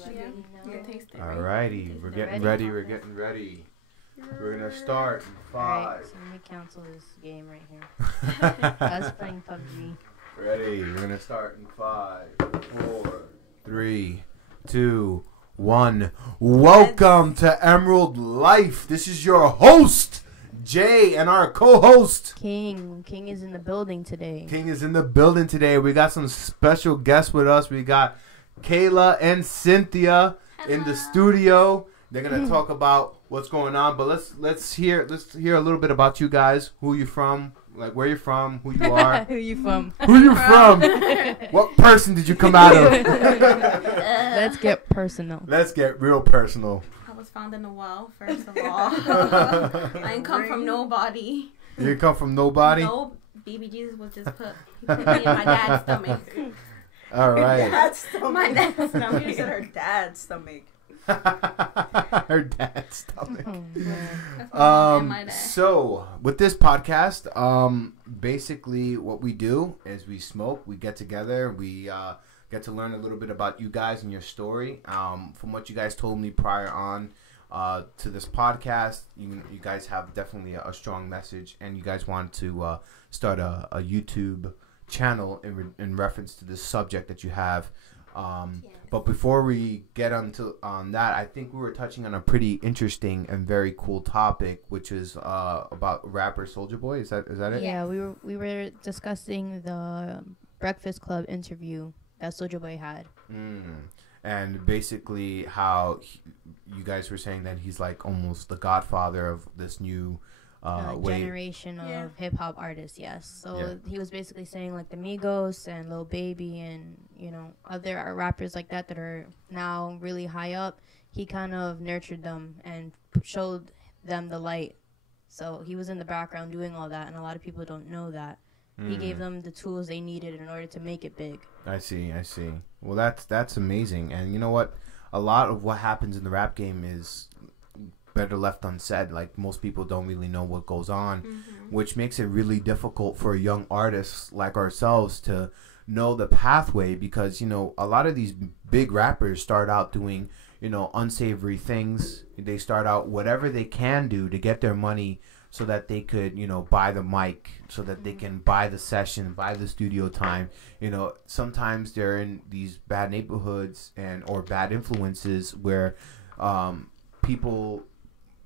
Alrighty, we're getting ready. We're getting ready. We're gonna start in 5. Alright, so let me cancel this game right here. I was playing PUBG. Ready? We're gonna start in 5, 4, 3, 2, 1. Welcome to Emrld Life. This is your host, Jay, and our co-host King. King is in the building today. We got some special guests with us. We got Kayla and Cynthia in the studio. They're gonna talk about what's going on, but let's hear a little bit about you guys. Who you from? Like where you're from? Who you are? Who you from? What person did you come out of? Let's get personal. Let's get real personal. I was found in a well, first of all. I ain't come from nobody. You didn't come from nobody? No, baby Jesus was just put me in my dad's stomach. All right. My dad's stomach. You said her dad's stomach. Her dad's stomach. Oh, My dad. So with this podcast, basically what we do is we smoke, we get together, we get to learn a little bit about you guys and your story. From what you guys told me prior on to this podcast, you guys have definitely a strong message, and you guys want to start a YouTube channel in reference to this subject that you have. But before we get on that, I think we were touching on a pretty interesting and very cool topic, which is about rapper Soulja Boy. Is that it? Yeah, we were discussing the Breakfast Club interview that Soulja Boy had. And basically how you guys were saying that he's like almost the godfather of this new generation of hip-hop artists. Yes, so he was basically saying like the Migos and Lil Baby and other rappers like that are now really high up. He kind of nurtured them and showed them the light. So he was in the background doing all that, and a lot of people don't know that. He gave them the tools they needed in order to make it big. I see. Well, that's amazing. And you know what? A lot of what happens in the rap game is better left unsaid. Like, most people don't really know what goes on, which makes it really difficult for young artists like ourselves to know the pathway, because a lot of these big rappers start out doing unsavory things. They start out whatever they can do to get their money so that they could buy the mic, so that they can buy the session, buy the studio time. Sometimes they're in these bad neighborhoods or bad influences where people,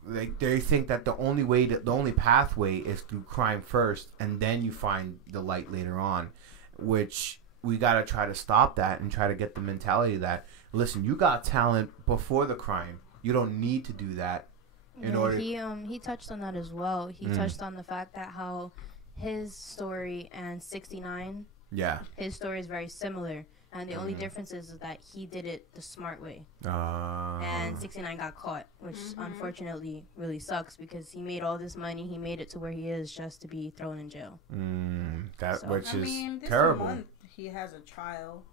they think that the only pathway is through crime first, and then you find the light later on, which we got to try to stop that and try to get the mentality that, listen, you got talent before the crime. You don't need to do that in order. He touched on that as well. He touched on the fact that how his story and 69, his story is very similar. And the only difference is that he did it the smart way. And 69 got caught, which unfortunately really sucks, because he made all this money. He made it to where he is just to be thrown in jail. Which is this terrible. Month he has a trial.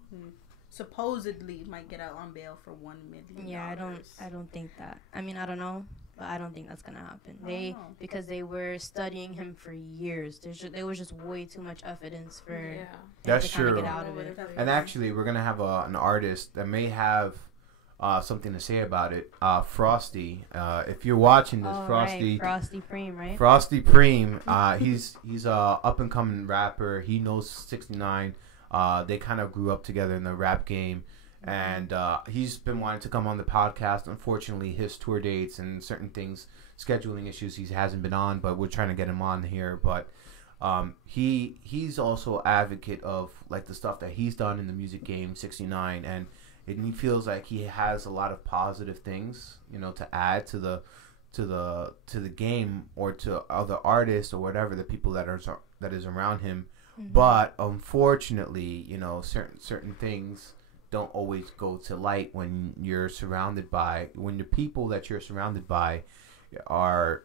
Supposedly might get out on bail for $1 million. Yeah, I don't think that. I mean, I don't know, but I don't think that's gonna happen. Because they were studying him for years. There was just way too much evidence for him That's to kind of true. get out of it. And actually, we're gonna have an artist that may have something to say about it. Frosty. If you're watching this, Frosty. Right. Frosty Preem, right? Frosty Preem. He's a up and coming rapper. He knows 69. They kind of grew up together in the rap game, and he's been wanting to come on the podcast. Unfortunately, his tour dates and certain things, scheduling issues, he hasn't been on, but we're trying to get him on here. But he's also an advocate of like the stuff that he's done in the music game, 69, and he feels like he has a lot of positive things, to add to the game, or to other artists or whatever, the people that is around him. But unfortunately, certain things don't always go to light when the people that you're surrounded by are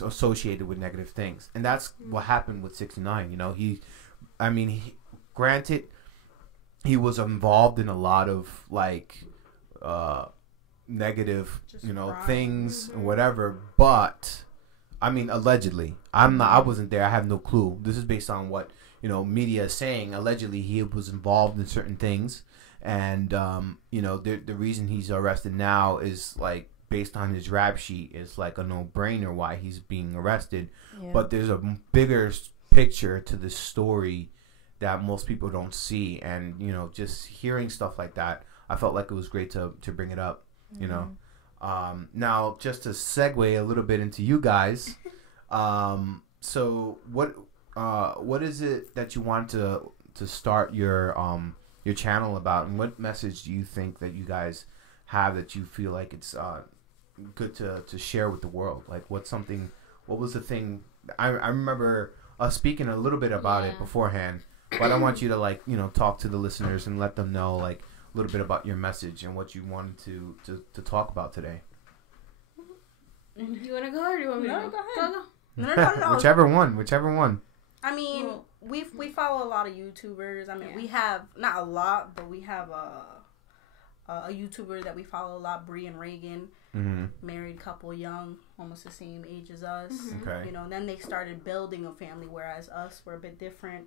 associated with negative things. And that's what happened with 69. Granted, he was involved in a lot of like negative, things and whatever, but allegedly. I wasn't there. I have no clue. This is based on what media is saying. Allegedly, he was involved in certain things, And you know, the reason he's arrested now is like based on his rap sheet is like a no-brainer why he's being arrested. Yeah. But there's a bigger picture to the story that most people don't see, and you know, just hearing stuff like that, I felt like it was great to bring it up. You know, now just to segue a little bit into you guys, so what is it that you want to start your channel about, and what message do you think that you guys have that you feel like it's good to share with the world? Like, what was the thing? I remember us speaking a little bit about it beforehand, but I want you to, like, you know, talk to the listeners and let them know, like, a little bit about your message and what you wanted to talk about today. Do you want to go or do you want me to go? Go ahead. No. Whichever one. I mean, we follow a lot of YouTubers. I mean, we have, not a lot, but we have a YouTuber that we follow a lot, Bree and Reagan. Married couple, young, almost the same age as us. Okay. You know, and then they started building a family, whereas us, we're a bit different.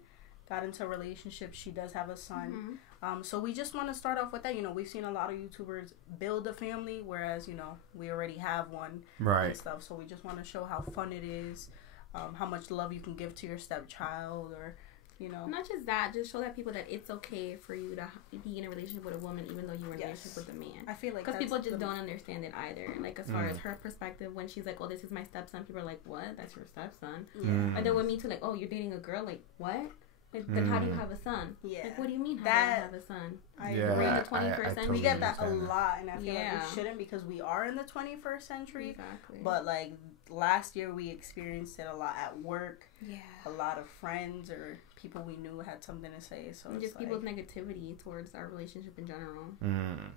Got into a relationship. She does have a son. So we just want to start off with that. You know, we've seen a lot of YouTubers build a family, whereas, you know, we already have one. Right. And stuff. So we just want to show how fun it is, how much love you can give to your stepchild, or, you know. Not just that, just show that people that it's okay for you to be in a relationship with a woman even though you're in a relationship with a man. I feel like because people just don't understand it either. Like, as far as her perspective, when she's like, oh, this is my stepson, people are like, what? That's your stepson? And then with me too, like, oh, you're dating a girl? Like, what? Like, then how do you have a son? Yeah. Like, what do you mean how do you have a son? We're in the 21st century. We get that a lot, and I feel like we shouldn't, because we are in the 21st century. Exactly. But, like, last year we experienced it a lot at work. Yeah. A lot of friends or people we knew had something to say. So and it's just people's negativity towards our relationship in general.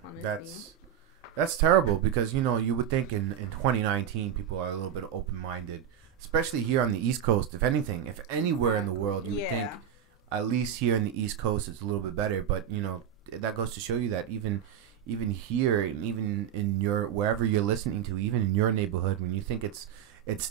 Honestly. That's terrible, because, you know, you would think in 2019 people are a little bit open-minded, especially here on the East Coast. If anything, if anywhere in the world, you would think, at least here in the East Coast, it's a little bit better. But, you know, that goes to show you that even here, and even in your, wherever you're listening to, even in your neighborhood, when you think it's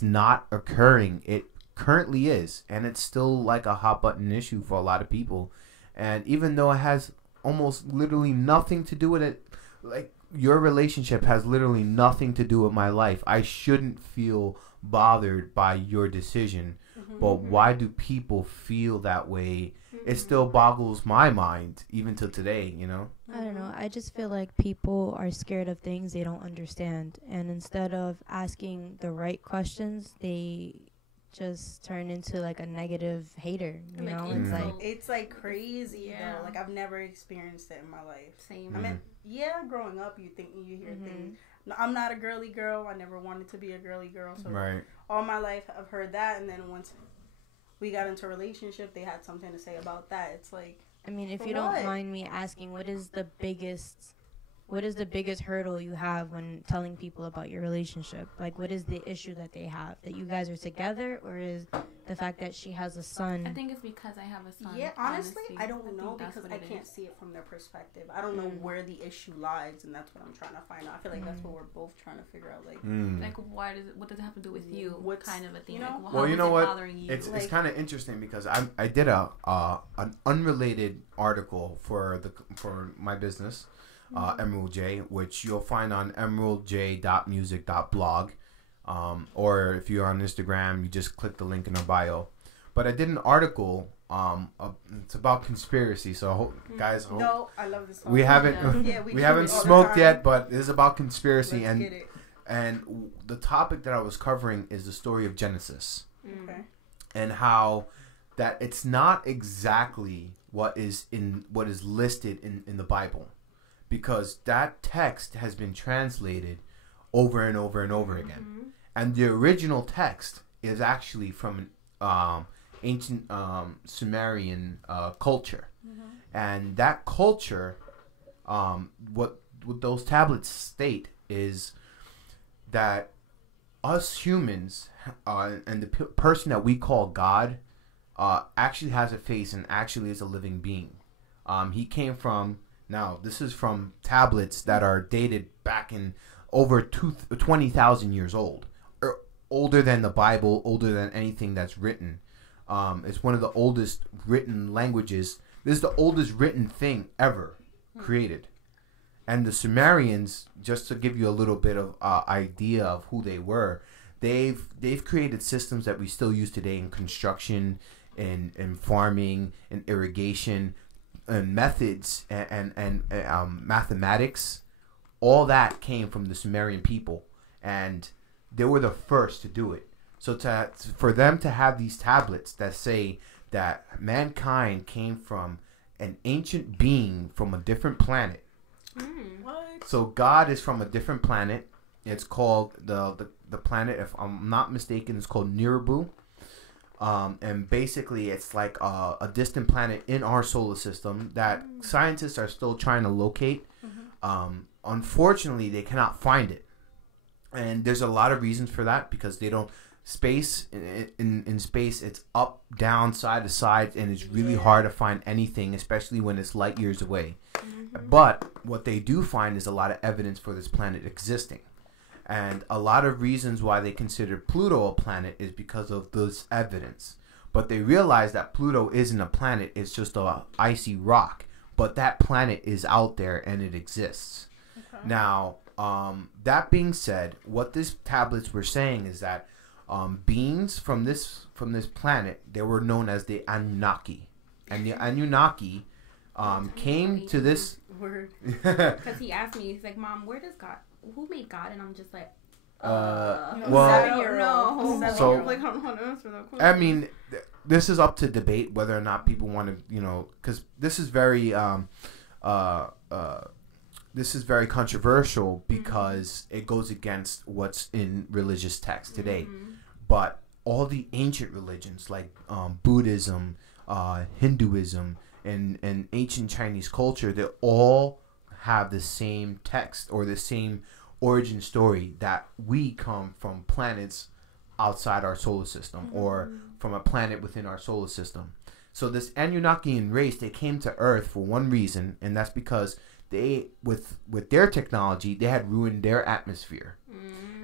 not occurring, it currently is, and it's still like a hot button issue for a lot of people. And even though it has almost literally nothing to do with it, like, your relationship has literally nothing to do with my life, I shouldn't feel bothered by your decision. But why do people feel that way? It still boggles my mind even till today, you know? I don't know. I just feel like people are scared of things they don't understand. And instead of asking the right questions, they just turn into like a negative hater, you know? It's like crazy though. Like, I've never experienced it in my life. Same. I mean, growing up you hear things. No, I'm not a girly girl. I never wanted to be a girly girl. So all my life I've heard that, and then once we got into a relationship, they had something to say about that. It's like, I mean, if you don't mind me asking, what is the biggest hurdle you have when telling people about your relationship? Like, what is the issue that they have? That you guys are together, or is the fact that she has a son? I think it's because I have a son. Yeah, honestly, I don't know, because I can't see it from their perspective. I don't know where the issue lies, and that's what I'm trying to find out. I feel like that's what we're both trying to figure out. Like, like, what does it have to do with you? What kind of a thing? You know? Like, well, you know what? You? It's kind of interesting, because I did an unrelated article for my business. Emrld J, which you'll find on emeraldj.music.blog, or if you're on Instagram, you just click the link in our bio. But I did an article. It's about conspiracy. So guys, no, I love this. We haven't we haven't smoked yet, but it is about conspiracy. And the topic that I was covering is the story of Genesis, and how that it's not exactly what is listed in the Bible. Because that text has been translated over and over and over again. And the original text is actually from ancient Sumerian culture. And that culture, what those tablets state is that us humans and the person that we call God actually has a face and actually is a living being. He came from... Now, this is from tablets that are dated back in over 20,000 years old. Older than the Bible, older than anything that's written. It's one of the oldest written languages. This is the oldest written thing ever created. And the Sumerians, just to give you a little bit of idea of who they were, they've created systems that we still use today in construction, in farming, in irrigation, and methods and mathematics. All that came from the Sumerian people, and they were the first to do it. So for them to have these tablets that say that mankind came from an ancient being from a different planet. What? So God is from a different planet. It's called the planet, if I'm not mistaken, it's called Nibiru. And basically it's like a distant planet in our solar system that scientists are still trying to locate. Unfortunately, they cannot find it. And there's a lot of reasons for that, because they don't space in space, it's up, down, side to side, and it's really hard to find anything, especially when it's light years away. But what they do find is a lot of evidence for this planet existing. And a lot of reasons why they consider Pluto a planet is because of this evidence. But they realize that Pluto isn't a planet, it's just a icy rock. But that planet is out there and it exists. Okay. Now, that being said, what these tablets were saying is that beings from this planet, they were known as the Anunnaki. And the Anunnaki came to this... Word. Because he asked me, he's like, Mom, who made God? And I'm just like, well, so I mean, this is up to debate whether or not people want to, because this is very controversial, because it goes against what's in religious texts today. But all the ancient religions like Buddhism, Hinduism, and ancient Chinese culture, they all have the same text or the same origin story, that we come from planets outside our solar system or from a planet within our solar system. So this Anunnakian race, they came to Earth for one reason, and that's because they, with their technology, they had ruined their atmosphere.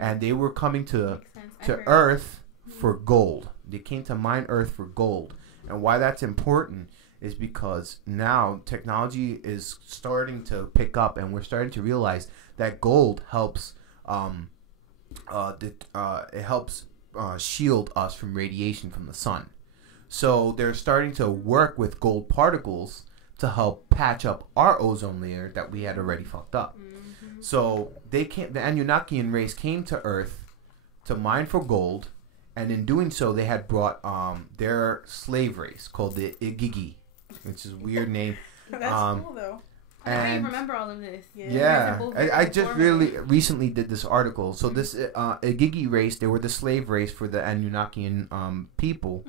And they were coming to Earth for gold. They came to mine Earth for gold. And why that's important is because now technology is starting to pick up, and we're starting to realize that gold helps shield us from radiation from the sun. So they're starting to work with gold particles to help patch up our ozone layer that we had already fucked up. So the Anunnakian race came to Earth to mine for gold, and in doing so, they had brought their slave race called the Igigi, which is a weird name. That's cool, though. I don't remember all of this. Yeah. I just really recently did this article. So this Igigi race, they were the slave race for the Anunnakian people.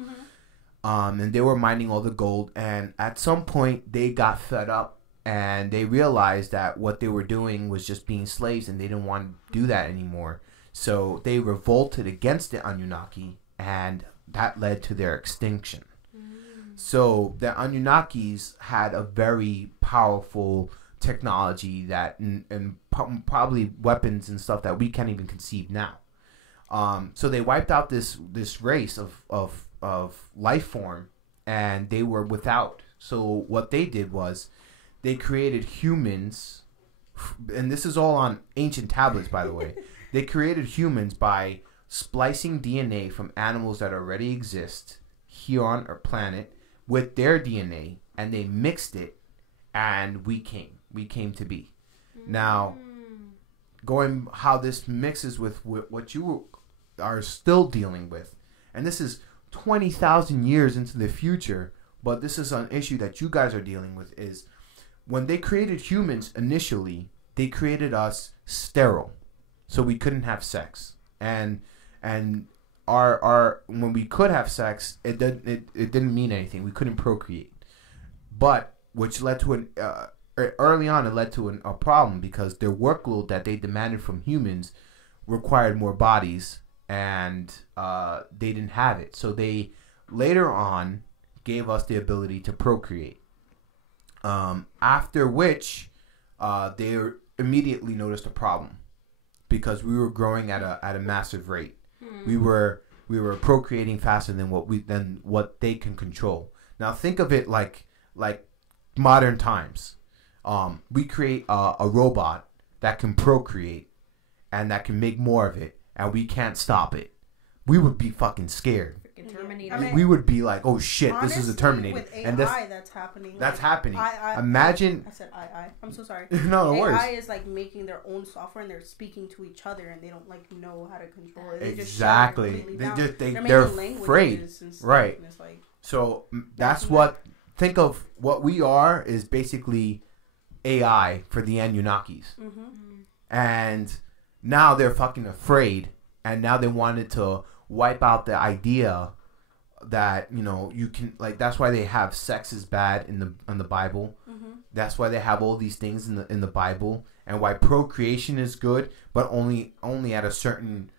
And they were mining all the gold. And at some point, they got fed up. And they realized that what they were doing was just being slaves. And they didn't want to do that anymore. So they revolted against the Anunnaki. And that led to their extinction. So the Anunnakis had a very powerful technology that, and probably weapons and stuff that we can't even conceive now. So they wiped out this race of life form, and they were without. So what they did was they created humans, and this is all on ancient tablets, by the way. They created humans by splicing DNA from animals that already exist here on our planet with their DNA, and they mixed it, and we came to be. Now, going how this mixes with what you are still dealing with, and this is 20,000 years into the future, but this is an issue that you guys are dealing with, is when they created humans initially, they created us sterile, so we couldn't have sex, and our when we could have sex, it didn't mean anything. We couldn't procreate, but which led to early on it led to a problem, because their workload that they demanded from humans required more bodies, and they didn't have it. So they later on gave us the ability to procreate. After which, they they noticed a problem because we were growing at a massive rate. We were procreating faster than what they can control. Now think of it like modern times. we create a robot that can procreate and that can make more of it, and we can't stop it, we would be fucking scared. Terminator. I mean, we would be like, oh shit, honestly, this is a Terminator. With AI, and that's happening. That's like, happening. Imagine. I said I. I'm so sorry. No, no worries. AI is like making their own software and they're speaking to each other and they don't like know how to control it. They Exactly. They're afraid. Right. Like, so that's what. Think of what we are is basically AI for the Anunnakis. And now they're fucking afraid, and now they wanted to wipe out the idea that, you know, you can, like, that's why they have sex is bad in the Bible. That's why they have all these things in the Bible, and why procreation is good, but only at a certain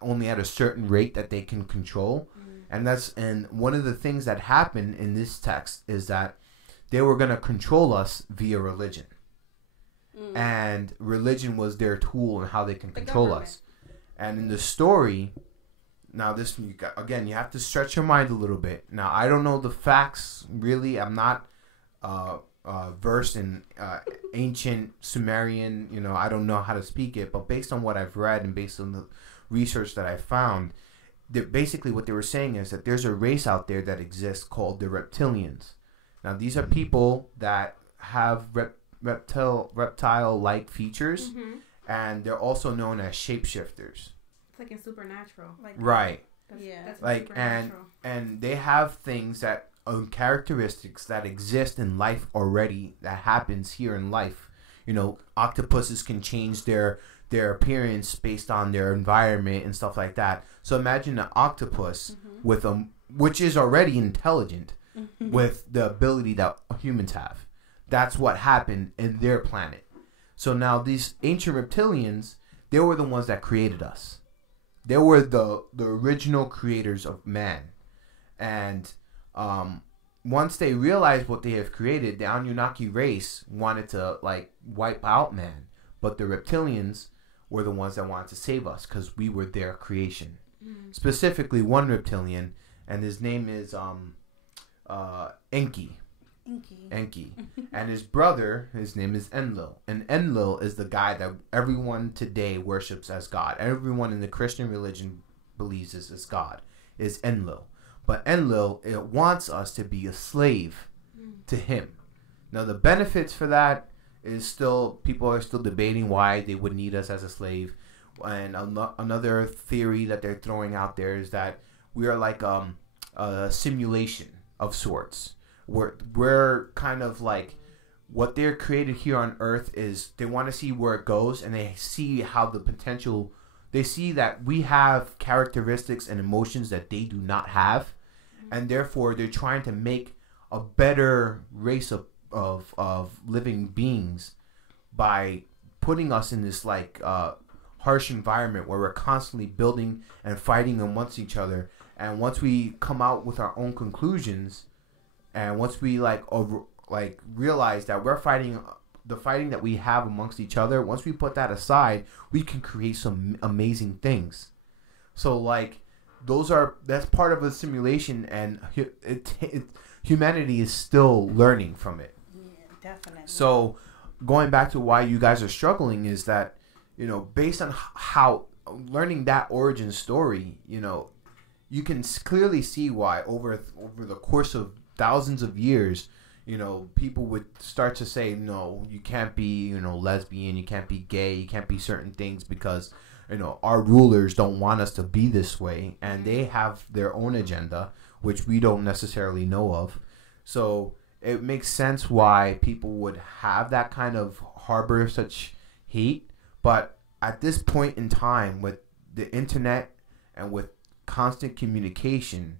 rate that they can control. And one of the things that happened in this text is that they were going to control us via religion. And religion was their tool in how they can control us. And in the story, now this, again, you have to stretch your mind a little bit. Now, I don't know the facts, really. I'm not versed in ancient Sumerian, you know, I don't know how to speak it. But based on what I've read and based on the research that I found, basically what they were saying is that there's a race out there that exists called the reptilians. Now, these are people that have reptile-like features, and they're also known as shapeshifters. It's like in Supernatural. Like, right. That's like, and they have things that characteristics that exist in life already, that happens here in life. You know, octopuses can change their appearance based on their environment and stuff like that. So imagine an octopus with which is already intelligent with the ability that humans have. That's what happened in their planet. So now these ancient reptilians, they were the ones that created us. They were the original creators of man. And once they realized what they have created, the Anunnaki race wanted to like wipe out man. But the reptilians were the ones that wanted to save us because we were their creation. Specifically, one reptilian, and his name is Enki. And his brother, his name is Enlil. And Enlil is the guy that everyone today worships as God. Everyone in the Christian religion believes this as God, is Enlil. But Enlil, it wants us to be a slave to him. Now, the benefits for that is still, people are still debating why they would need us as a slave. And another theory that they're throwing out there is that we are like a simulation of sorts. We're kind of like, what they're created here on Earth is they want to see where it goes, and they see how the potential, they see that we have characteristics and emotions that they do not have, and therefore they're trying to make a better race of living beings by putting us in this like harsh environment where we're constantly building and fighting amongst each other. And once we come out with our own conclusions, and once we realize that we're fighting, the fighting that we have amongst each other, once we put that aside, we can create some amazing things. So like that's part of a simulation, and humanity is still learning from it. Yeah, definitely. So going back to why you guys are struggling is that, you know, based on how learning that origin story, you know, you can clearly see why over the course of thousands of years, you know, people would start to say, no, you can't be, you know, lesbian, you can't be gay, you can't be certain things because, you know, our rulers don't want us to be this way, and they have their own agenda, which we don't necessarily know of. So it makes sense why people would have that kind of harbor such hate. But at this point in time, with the internet and with constant communication,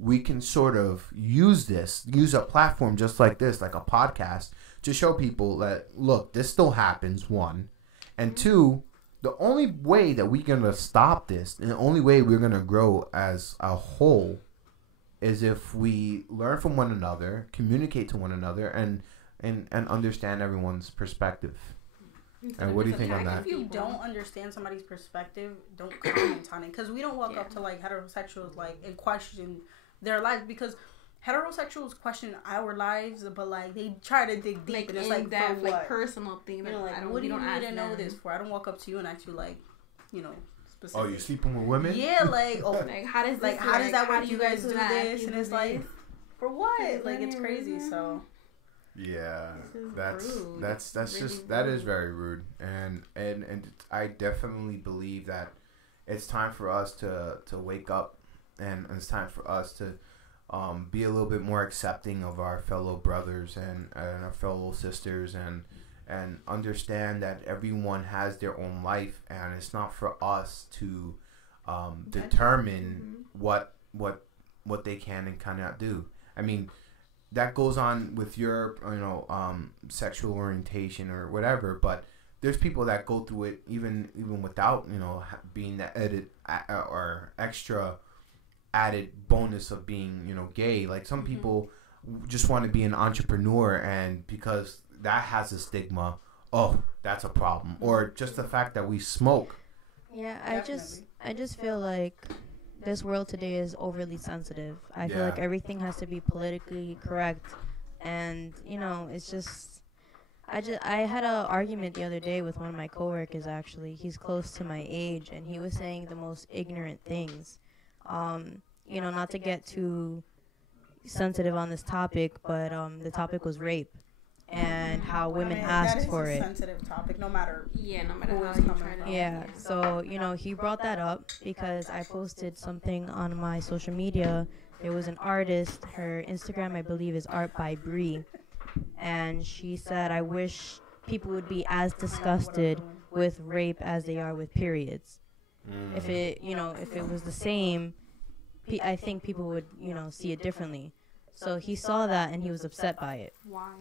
we can sort of use a platform just like this, like a podcast, to show people that, look, this still happens, one. And two, the only way that we're going to stop this, and the only way we're going to grow as a whole, is if we learn from one another, communicate to one another, and understand everyone's perspective. And what do you think on that? If you don't understand somebody's perspective, don't comment on it. Because we don't walk up to like heterosexuals like and question their lives. Because heterosexuals question our lives, but like they try to dig deep, like, and it's like that, for what? Like personal thing. You know, like what do you need to know this for? I don't walk up to you and ask you like, you know, specific. Oh, you sleeping with women? Yeah, like like how does this how does that work? You guys do this, and it's like for what? Like it's crazy. So yeah, that's really just rude. That is very rude, and I definitely believe that it's time for us to wake up, and it's time for us to be a little bit more accepting of our fellow brothers and our fellow sisters, and understand that everyone has their own life, and it's not for us to determine what they can and cannot do. I mean, that goes on with your sexual orientation or whatever, but there's people that go through it even without being that or extra added bonus of being gay. Like some people just want to be an entrepreneur, and because that has a stigma, oh, that's a problem, or just the fact that we smoke. Yeah, I just feel like this world today is overly sensitive. I feel like everything has to be politically correct, and it's just I had an argument the other day with one of my coworkers. Actually, he's close to my age, and he was saying the most ignorant things. Not to get too sensitive on this topic, but the topic was rape and how women asked for it. Sensitive topic, no matter how you try to. Yeah. So he brought that up because I posted something on my social media. There was an artist. Her Instagram, I believe, is Art by Bree, and she said, "I wish people would be as disgusted with rape as they are with periods. If it was the same, I think people would see it differently." So he saw that and he was upset by it. Why?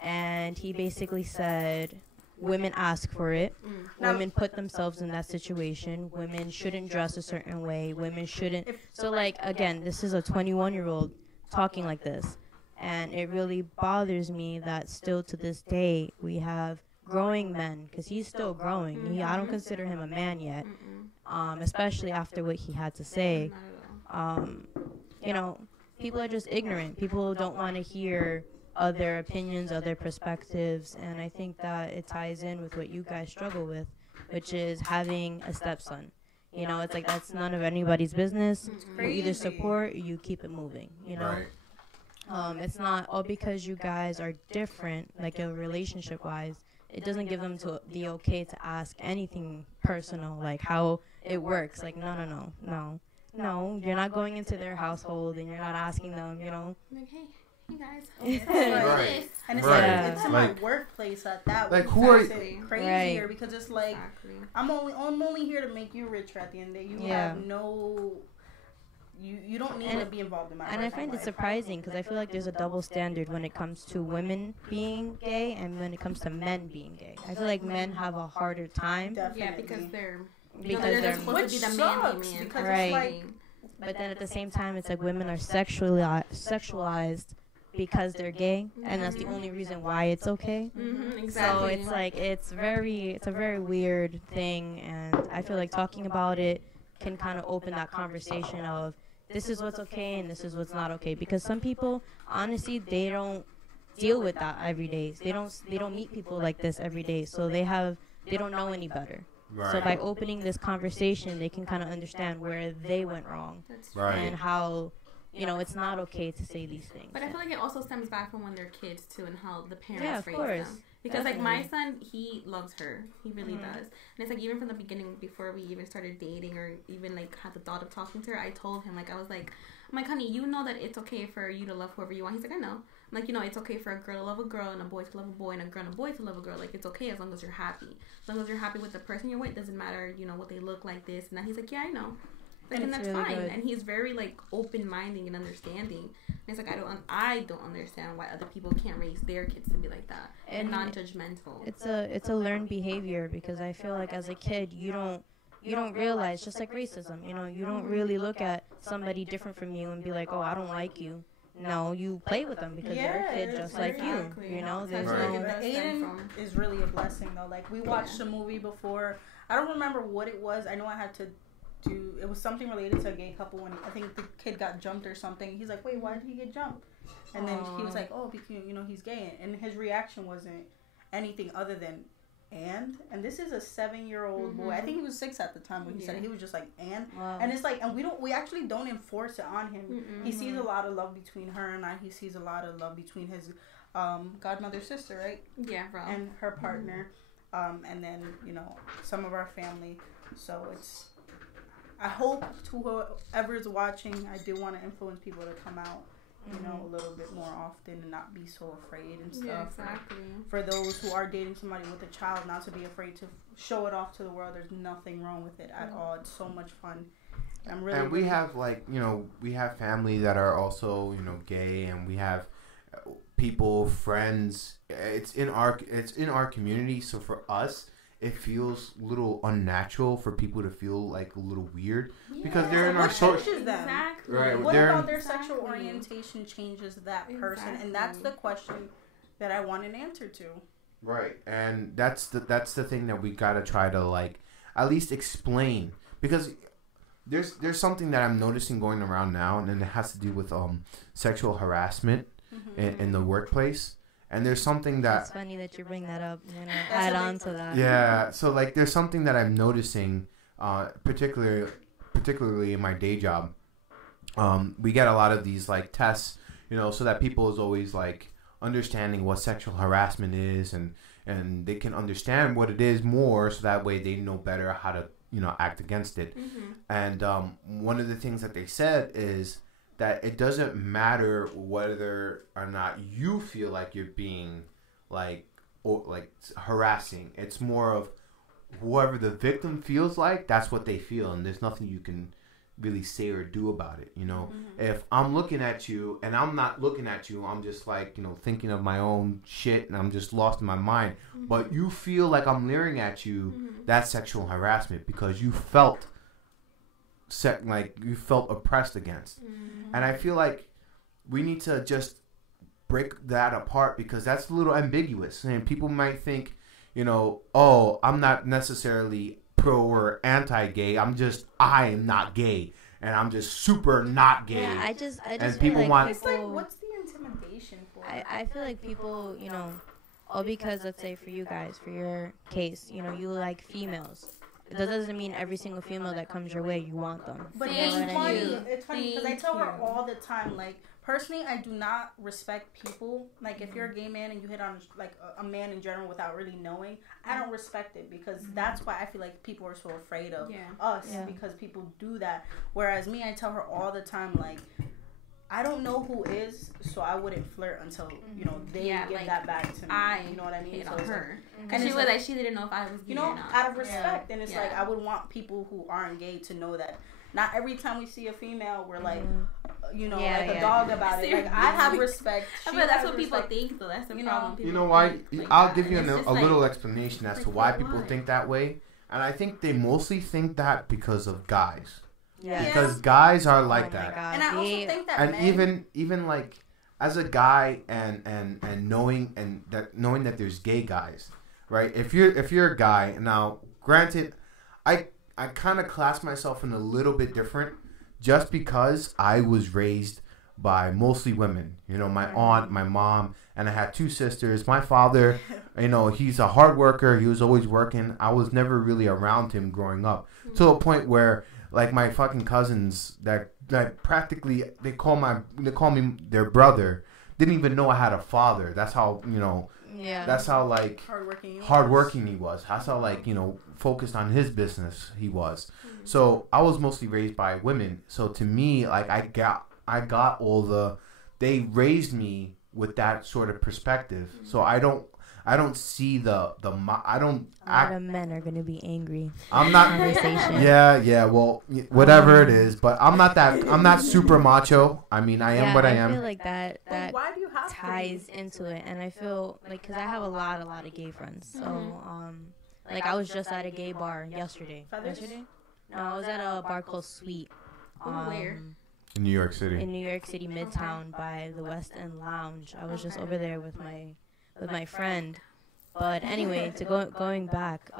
And he basically said, women ask for it. Women put themselves in that situation. Women shouldn't dress a certain way. Women shouldn't. So, like, again, this is a 21-year-old talking like this. And it really bothers me that still to this day we have growing men, because he's still growing. I don't consider him a man yet, especially after what he had to say. People are just ignorant. People don't want to hear other opinions, other perspectives, and I think that it ties in with what you guys struggle with, which is having a stepson. It's like that's none of anybody's business. You either support or you keep it moving, Right. It's not all because you guys are different, like relationship-wise. It doesn't give them the okay to ask anything personal, like how it works. Like, no, you're not going into their household and you're not asking them, Like, hey. You guys, right. And it's it's in my workplace at that. Like, who are you? Crazier because it's like I'm only here to make you richer at the end of the day. You have no. You don't need to be involved in my life. And I find it surprising because I feel like there's a double standard when it comes to women being gay and when it comes to men being gay. I feel like men have a harder time. Definitely. Yeah, because they're supposed to be the manly man. Because right. It's like, but then at the same time, it's like women are sexualized because they're gay, and that's the only reason why it's okay. Exactly. So it's like it's a very weird thing, and I feel like talking about it can kind of open that conversation of this is what's okay and this is what's not okay, because some people honestly they don't deal with that every day. They don't meet people like this every day, so they don't know any better. Right. So by opening this conversation, they can kind of understand where they went wrong and how. It's not okay to say these things. But I feel like it also stems back from when they're kids, too, and how the parents raise them. Because, like, my son, he loves her. He really does. And it's, like, even from the beginning, before we even started dating or even, like, had the thought of talking to her, I told him, like, I was like, I'm like, honey, you know that it's okay for you to love whoever you want. He's like, I know. I'm like, it's okay for a girl to love a girl and a boy to love a boy and a girl and a boy to love a girl. Like, it's okay as long as you're happy. As long as you're happy with the person you're with, doesn't matter, what they look like, this. And then he's like, yeah, I know. And that's really fine. Good. And he's very like open-minded and understanding. And it's like I don't understand why other people can't raise their kids to be like that and non-judgmental. It's a learned behavior, because I feel like as a kid you don't realize, just like racism, you don't really look at somebody different from you and be like, oh, I don't like you. No, you play with them because they're a kid just like you. There's Aiden is really a blessing though. Like we watched a movie before. I don't remember what it was. I know I had to it was something related to a gay couple when I think the kid got jumped or something. He's like, wait, why did he get jumped? And then he was like, oh, because, you know, he's gay. And his reaction wasn't anything other than, and this is a 7-year-old boy. I think he was 6 at the time when he said it. He was just like, and it's like, and we actually don't enforce it on him. He sees a lot of love between her and I. He sees a lot of love between his godmother sister, right? Yeah, bro. And her partner, and then, you know, some of our family. So it's, I hope to whoever's watching, I do want to influence people to come out, you know, a little bit more often and not be so afraid and stuff. Yeah, exactly. For those who are dating somebody with a child, not to be afraid to show it off to the world. There's nothing wrong with it at all. It's so much fun. And we have, like, you know, we have family that are also, you know, gay, and we have people, friends. It's in our community. So for us, it feels a little unnatural for people to feel like a little weird because they're in our social. Exactly. Right. What about their sexual orientation changes that person? And that's the question that I want an answer to. Right. And that's the thing that we gotta try to, like, at least explain, because there's something that I'm noticing going around now, and it has to do with sexual harassment in the workplace. And there's something that... It's funny that you bring that up. I'm going to add on to that. Yeah. So, like, there's something that I'm noticing, particularly in my day job. We get a lot of these, like, tests, you know, so that people is always, like, understanding what sexual harassment is, and they can understand what it is more, so that way they know better how to, you know, act against it. And one of the things that they said is that it doesn't matter whether or not you feel like you're being like harassing. It's more of whoever the victim feels like, that's what they feel, and there's nothing you can really say or do about it. You know, if I'm looking at you and I'm not looking at you, I'm just like, you know, thinking of my own shit and I'm just lost in my mind. But you feel like I'm leering at you, that's sexual harassment, because you felt oppressed against. And I feel like we need to just break that apart, because that's a little ambiguous, and people might think, you know, oh, I'm not necessarily pro or anti-gay, I am not gay, and I'm just super not gay. Yeah, I just and people want... It's like, what's the intimidation for? I feel like people, you know, because, let's say for you guys, for your case, you know, you like females. That doesn't mean every single female that comes your way, you want them. But it's funny because I tell her all the time, like, personally, I do not respect people. Like, if you're a gay man and you hit on, like, a man in general without really knowing, I don't respect it, because that's why I feel like people are so afraid of us, because people do that. Whereas me, I tell her all the time, like, I don't know who is, so I wouldn't flirt until, you know, they give like, that back to me. You know what I mean? Hate on her. Because she was like, she didn't know if I was gay, you know, or not. out of respect. And it's like, I would want people who aren't gay to know that not every time we see a female, we're like, you know, like a dog about it. Like, I have respect. But that's what people think, though. That's the problem. You know why? Like I'll give you a little explanation as to why people think that way. And I think they mostly think that because of guys. Yeah. Because guys are like that. God. And I also think that and even like, as a guy and knowing that there's gay guys, right? If you're a guy, now granted, I kind of class myself in a little bit different, just because I was raised by mostly women. You know, my aunt, my mom, and I had 2 sisters. My father, you know, he's a hard worker. He was always working. I was never really around him growing up, to a point where, like, my fucking cousins that practically they call me their brother, didn't even know I had a father. That's how, you know, that's how, like, hardworking he was. That's how, like, you know, focused on his business he was. So I was mostly raised by women. So to me, like, I got all they raised me with that sort of perspective. So I don't see a lot of men are going to be angry. I'm not. Yeah. Well, whatever it is, but I'm not super macho. I mean, I am what I am. I feel like that why do you have ties into it, and I feel like, because I have a lot of gay friends. So like, I was just at a gay bar yesterday. No, I was at a bar called Sweet. Where? In New York City. In New York City, Midtown, by the West End Lounge. I was just over there with my friend. But anyway, going back,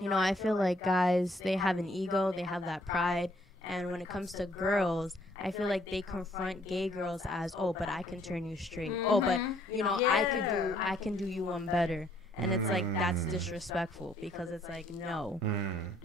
you know, I feel like guys, they have an ego, they have that pride. And when it comes to girls, I feel like they confront gay girls as, oh, but I can turn you straight. Oh, but, you know, I can do you one better. And it's like, that's disrespectful because it's like, no.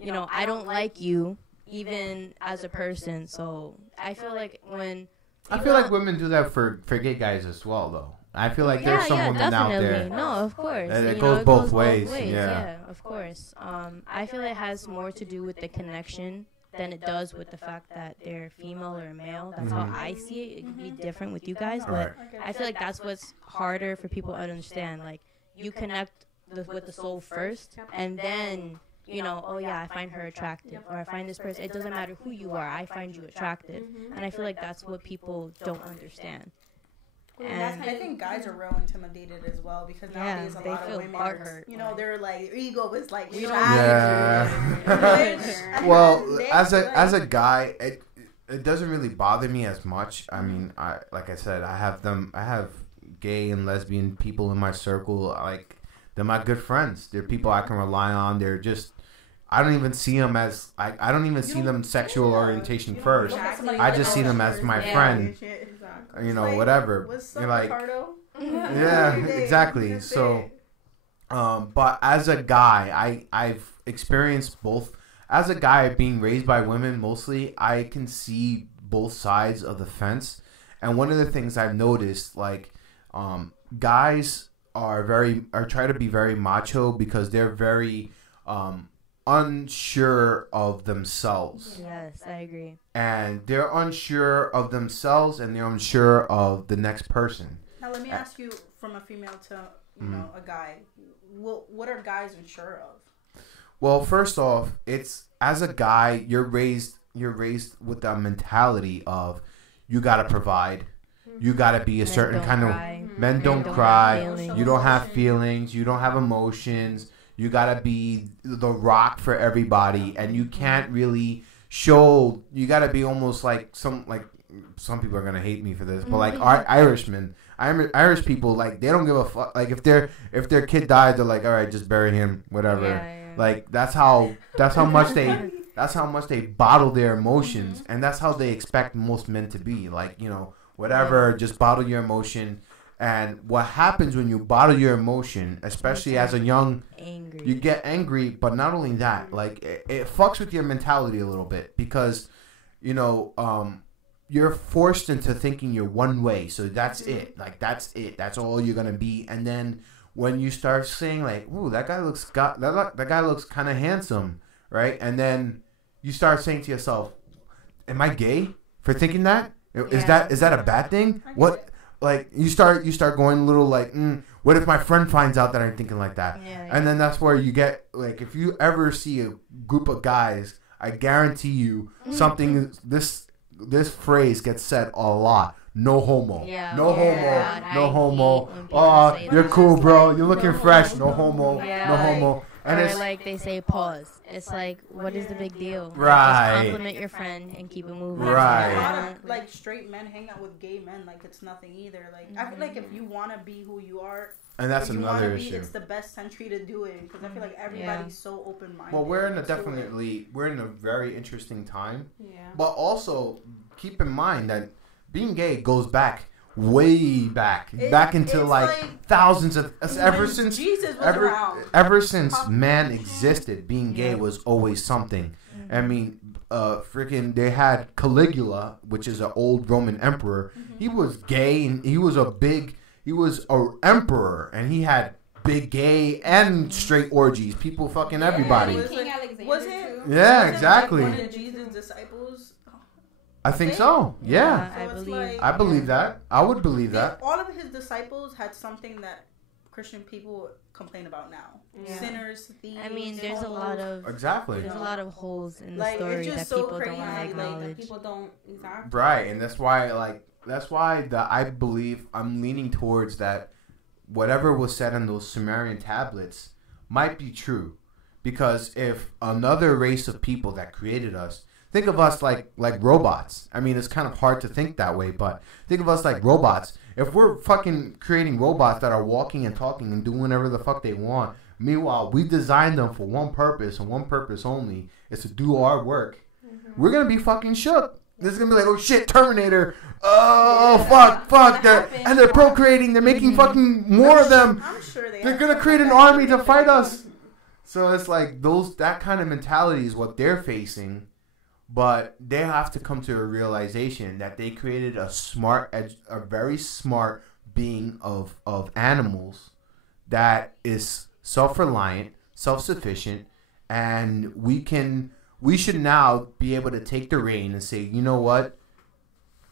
You know, I don't like you even as a person. So I feel like when... I feel like women do that for gay guys as well, though. I feel like there's some women out there. No, of course. It goes both ways. Yeah, of course. I feel it has more to do with the connection than it does with the fact that they're female or male. That's how I see it. It could be different with you guys, but I feel like that's what's harder for people to understand. Like, you connect with the soul first, and then, you know, oh yeah, I find her attractive, or I find this person. It doesn't matter who you are, I find you attractive. And I feel like that's what people don't understand. And I think guys are real intimidated as well because nowadays a lot of women are, you know, they're like, their ego is like, well, as a guy, it doesn't really bother me as much. I mean, like I said, I have gay and lesbian people in my circle. Like, they're my good friends. They're people I can rely on. They're just, I don't even see them as, I don't even see them sexual orientation first. I just see them as my friend. You know, whatever. You're like, yeah, exactly. So, but as a guy, I've experienced both. As a guy being raised by women mostly, I can see both sides of the fence. And one of the things I've noticed, like, guys are try to be very macho because they're very unsure of themselves. Yes, I agree. And they're unsure of themselves and they're unsure of the next person. Now let me ask you, from a female to you know a guy, what are guys unsure of? Well, first off, it's, as a guy, you're raised with the mentality of you gotta provide, you gotta be a certain kind of men don't cry, you don't have feelings, you don't have emotions. You gotta be the rock for everybody, and you can't really show. You gotta be almost like some people are gonna hate me for this, but like Irishmen, Irish people, like, they don't give a fuck. Like, if their kid died, they're like, all right, just bury him, whatever. Yeah. Like, that's how much they bottle their emotions, and that's how they expect most men to be. Like, you know, whatever, just bottle your emotion. And what happens when you bottle your emotion, especially as a young, you get angry, but not only that, like, it fucks with your mentality a little bit because, you know, you're forced into thinking you're one way. So that's it. Like, that's it. That's all you're going to be. And then when you start saying, like, ooh, that guy looks kind of handsome, right? And then you start saying to yourself, am I gay for thinking that? Is that a bad thing? What? Like, you start going a little like, what if my friend finds out that I'm thinking like that? Yeah. And then that's where you get, like, if you ever see a group of guys, I guarantee you something, this phrase gets said a lot. No homo. Yeah. No homo. No homo. Oh, you're cool, bro. You're looking fresh. No homo. No homo. And or like they say, pause. It's like, what is the big deal? Right. Just compliment your friend and keep it moving. Right. A lot of, like, straight men hang out with gay men like it's nothing either. Like, I feel like if you want to be who you are, and that's another issue. It's the best century to do it because I feel like everybody's so open-minded. Well, we're in a very interesting time. Yeah. But also keep in mind that being gay goes back. Way back into like thousands of ever since Jesus was around. Ever since man existed, being gay was always something. I mean, freaking, they had Caligula, which is an old Roman emperor. He was gay and he was a emperor, and he had big gay and straight orgies. People fucking everybody. Was it? Yeah, exactly. One of Jesus' disciples. I think so. Yeah. I believe that. I would believe that. All of his disciples had something that Christian people complain about now. Yeah. Sinners, thieves. I mean, there's a lot of There's a lot of holes in the story that people don't want to acknowledge. Like, people don't exactly. Right, and that's why I believe I'm leaning towards that. Whatever was said on those Sumerian tablets might be true, because if another race of people that created us. Think of us like robots. I mean, it's kind of hard to think that way, but think of us like robots. If we're fucking creating robots that are walking and talking and doing whatever the fuck they want, Meanwhile, we designed them for one purpose and one purpose only, is to do our work. We're going to be fucking shook. This is going to be like, oh shit, Terminator. Oh, fuck. And they're procreating. They're making fucking more of them. I'm sure they're going to create an army to fight us. So it's like that kind of mentality is what they're facing. But they have to come to a realization that they created a very smart being of animals that is self-reliant, self-sufficient, and we should now be able to take the reign and say, you know what?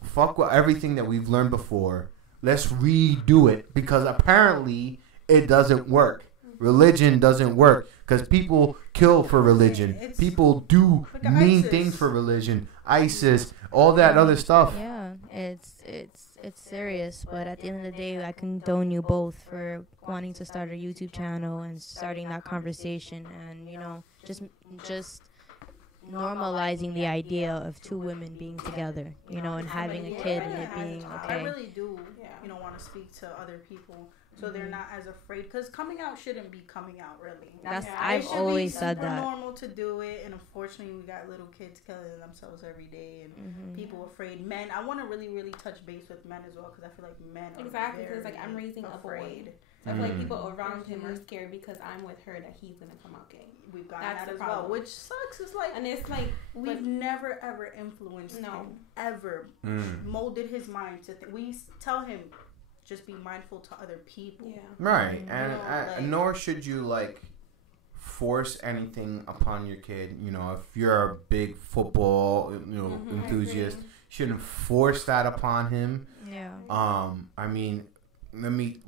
Fuck everything that we've learned before. Let's redo it, because apparently it doesn't work. Religion doesn't work because people kill for religion. People do mean things for religion. ISIS, all that other stuff. Yeah, it's serious, but at the end of the day, I condone you both for wanting to start a YouTube channel and starting that conversation, and just normalizing the idea of two women being together, and having a kid and it being okay. I really do, want to speak to other people so they're not as afraid, because coming out shouldn't be coming out, really. I've always said that. It's normal to do it, and unfortunately we got little kids killing themselves every day, and people afraid. Men, I want to really, really touch base with men as well, because I feel like men are exactly, because like I'm raising a boy. So I feel like people around him are scared because I'm with her that he's gonna come out gay. We've got that as well, which sucks. It's like, and it's like we've never ever influenced him, ever molded his mind to we tell him just be mindful to other people. Yeah. Right, and nor should you force anything upon your kid. If you're a big football enthusiast, you shouldn't force that upon him. Yeah. I mean,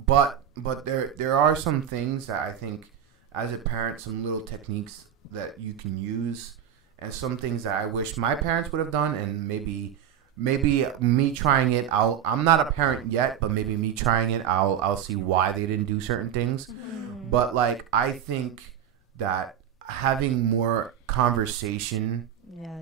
but there are some things that I think as a parent, some little techniques that you can use, and some things that I wish my parents would have done, and maybe me trying it out. I'm not a parent yet, but maybe me trying it out, I'll see why they didn't do certain things. Mm-hmm. But I think that having more conversation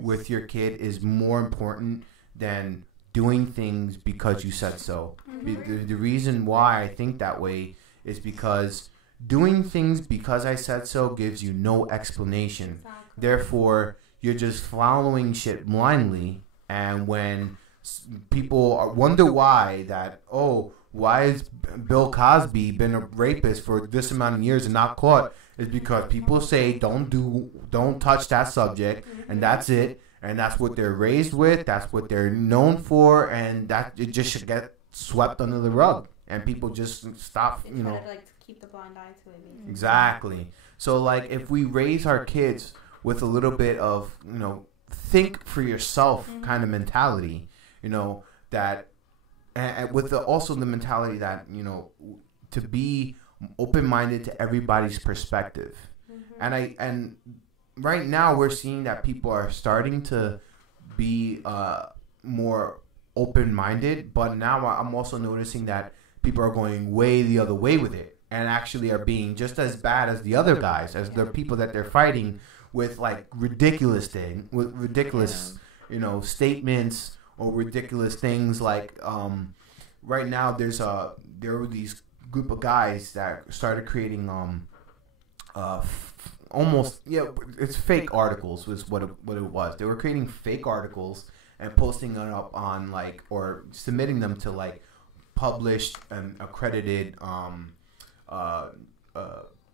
with your kid is more important than doing things because you said so. Mm-hmm. The reason why I think that way is because doing things because I said so gives you no explanation. Exactly. Therefore, you're just following shit blindly. And when people wonder why has Bill Cosby been a rapist for this amount of years and not caught, is because people say don't touch that subject, and that's it, and that's what they're raised with, that's what they're known for, and that it just should get swept under the rug, and people just stop, They try to keep the blind eye to it. Basically. Exactly. So if we raise our kids with a little bit of think for yourself kind of mentality, that, and with also the mentality that to be open-minded to everybody's perspective. And right now we're seeing that people are starting to be more open-minded, but now I'm also noticing that people are going way the other way with it, and actually are being just as bad as the other guys, as the people that they're fighting with ridiculous statements, or ridiculous things right now there were these group of guys that started creating it's fake articles was what it was. They were creating fake articles and posting them up on or submitting them to published and accredited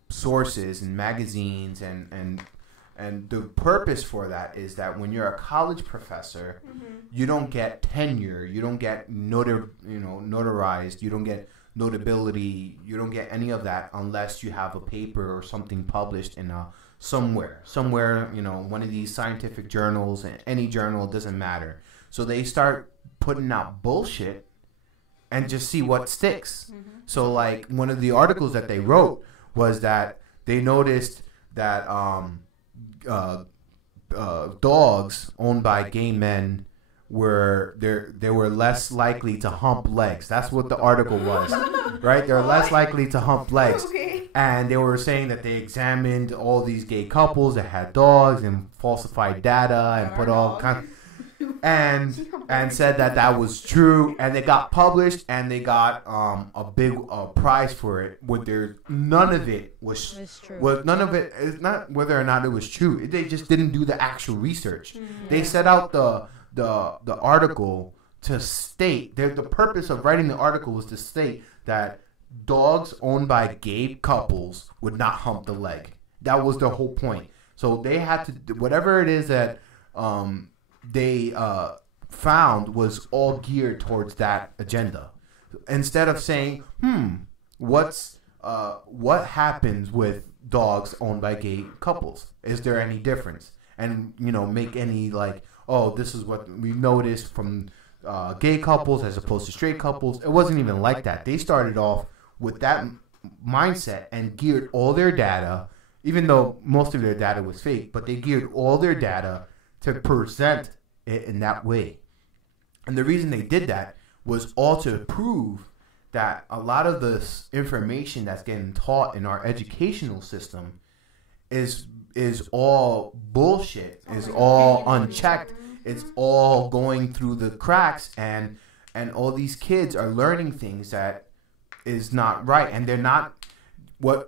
sources and magazines, and the purpose for that is that when you're a college professor, you don't get tenure, you don't get notarized, you don't get notability, you don't get any of that unless you have a paper or something published in somewhere, one of these scientific journals, any journal, doesn't matter. So they start putting out bullshit and just see what sticks. So one of the articles that they wrote was that they noticed that dogs owned by gay men they were less likely to hump legs. That's what the article was, right? They're less likely to hump legs. And they were saying that they examined all these gay couples that had dogs and falsified data and put all kinds. and said that was true, and it got published, and they got a big prize for it. None of it was true. None of it is not whether or not it was true. They just didn't do the actual research. They set out the article to state the purpose of writing the article was to state that dogs owned by gay couples would not hump the leg. That was the whole point. So they had to whatever it is that they found was all geared towards that agenda. Instead of saying, what happens with dogs owned by gay couples? Is there any difference? And make any this is what we noticed from gay couples as opposed to straight couples. It wasn't even like that. They started off with that mindset and geared all their data, even though most of their data was fake, but they geared all their data to present it in that way. And the reason they did that was all to prove that a lot of this information that's getting taught in our educational system is all bullshit, is all unchecked, it's all going through the cracks, and all these kids are learning things that is not right, and they're not what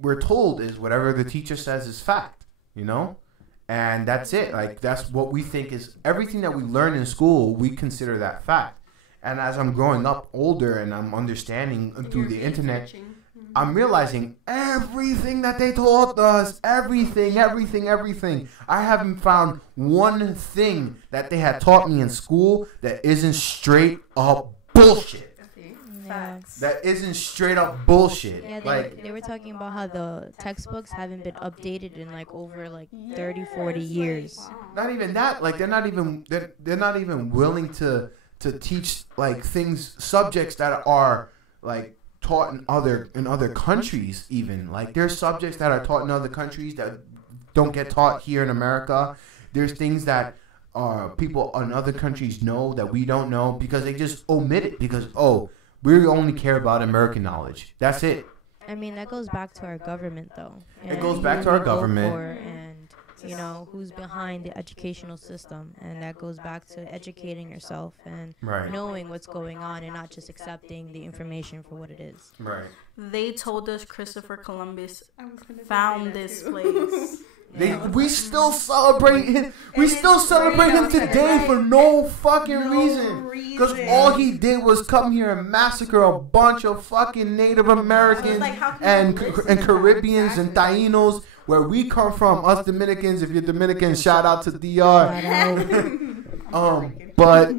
we're told is whatever the teacher says is fact, and that's it. That's what we think is everything that we learn in school. We consider that fact. And as I'm growing up older and I'm understanding through the internet, I'm realizing everything that they taught us, everything. I haven't found one thing that they had taught me in school that isn't straight up bullshit. Facts. That isn't straight up bullshit. Yeah, they were talking about how the textbooks haven't been updated in over 30, 40 years. Not even that. They're not even willing to teach subjects that are taught in other countries even. There's subjects that are taught in other countries that don't get taught here in America. There's things that people in other countries know that we don't know because they just omit it because we only care about American knowledge. That's it. I mean, that goes back to our government, though. It goes back to our government. And, who's behind the educational system. And that goes back to educating yourself and knowing what's going on and not just accepting the information for what it is. Right. They told us Christopher Columbus found this place. We still celebrate him. We still celebrate him today for no fucking reason. Because all he did was come here and massacre a bunch of fucking Native Americans and Caribbeans and Tainos, where we come from. Us Dominicans, if you're Dominican, shout out to DR. But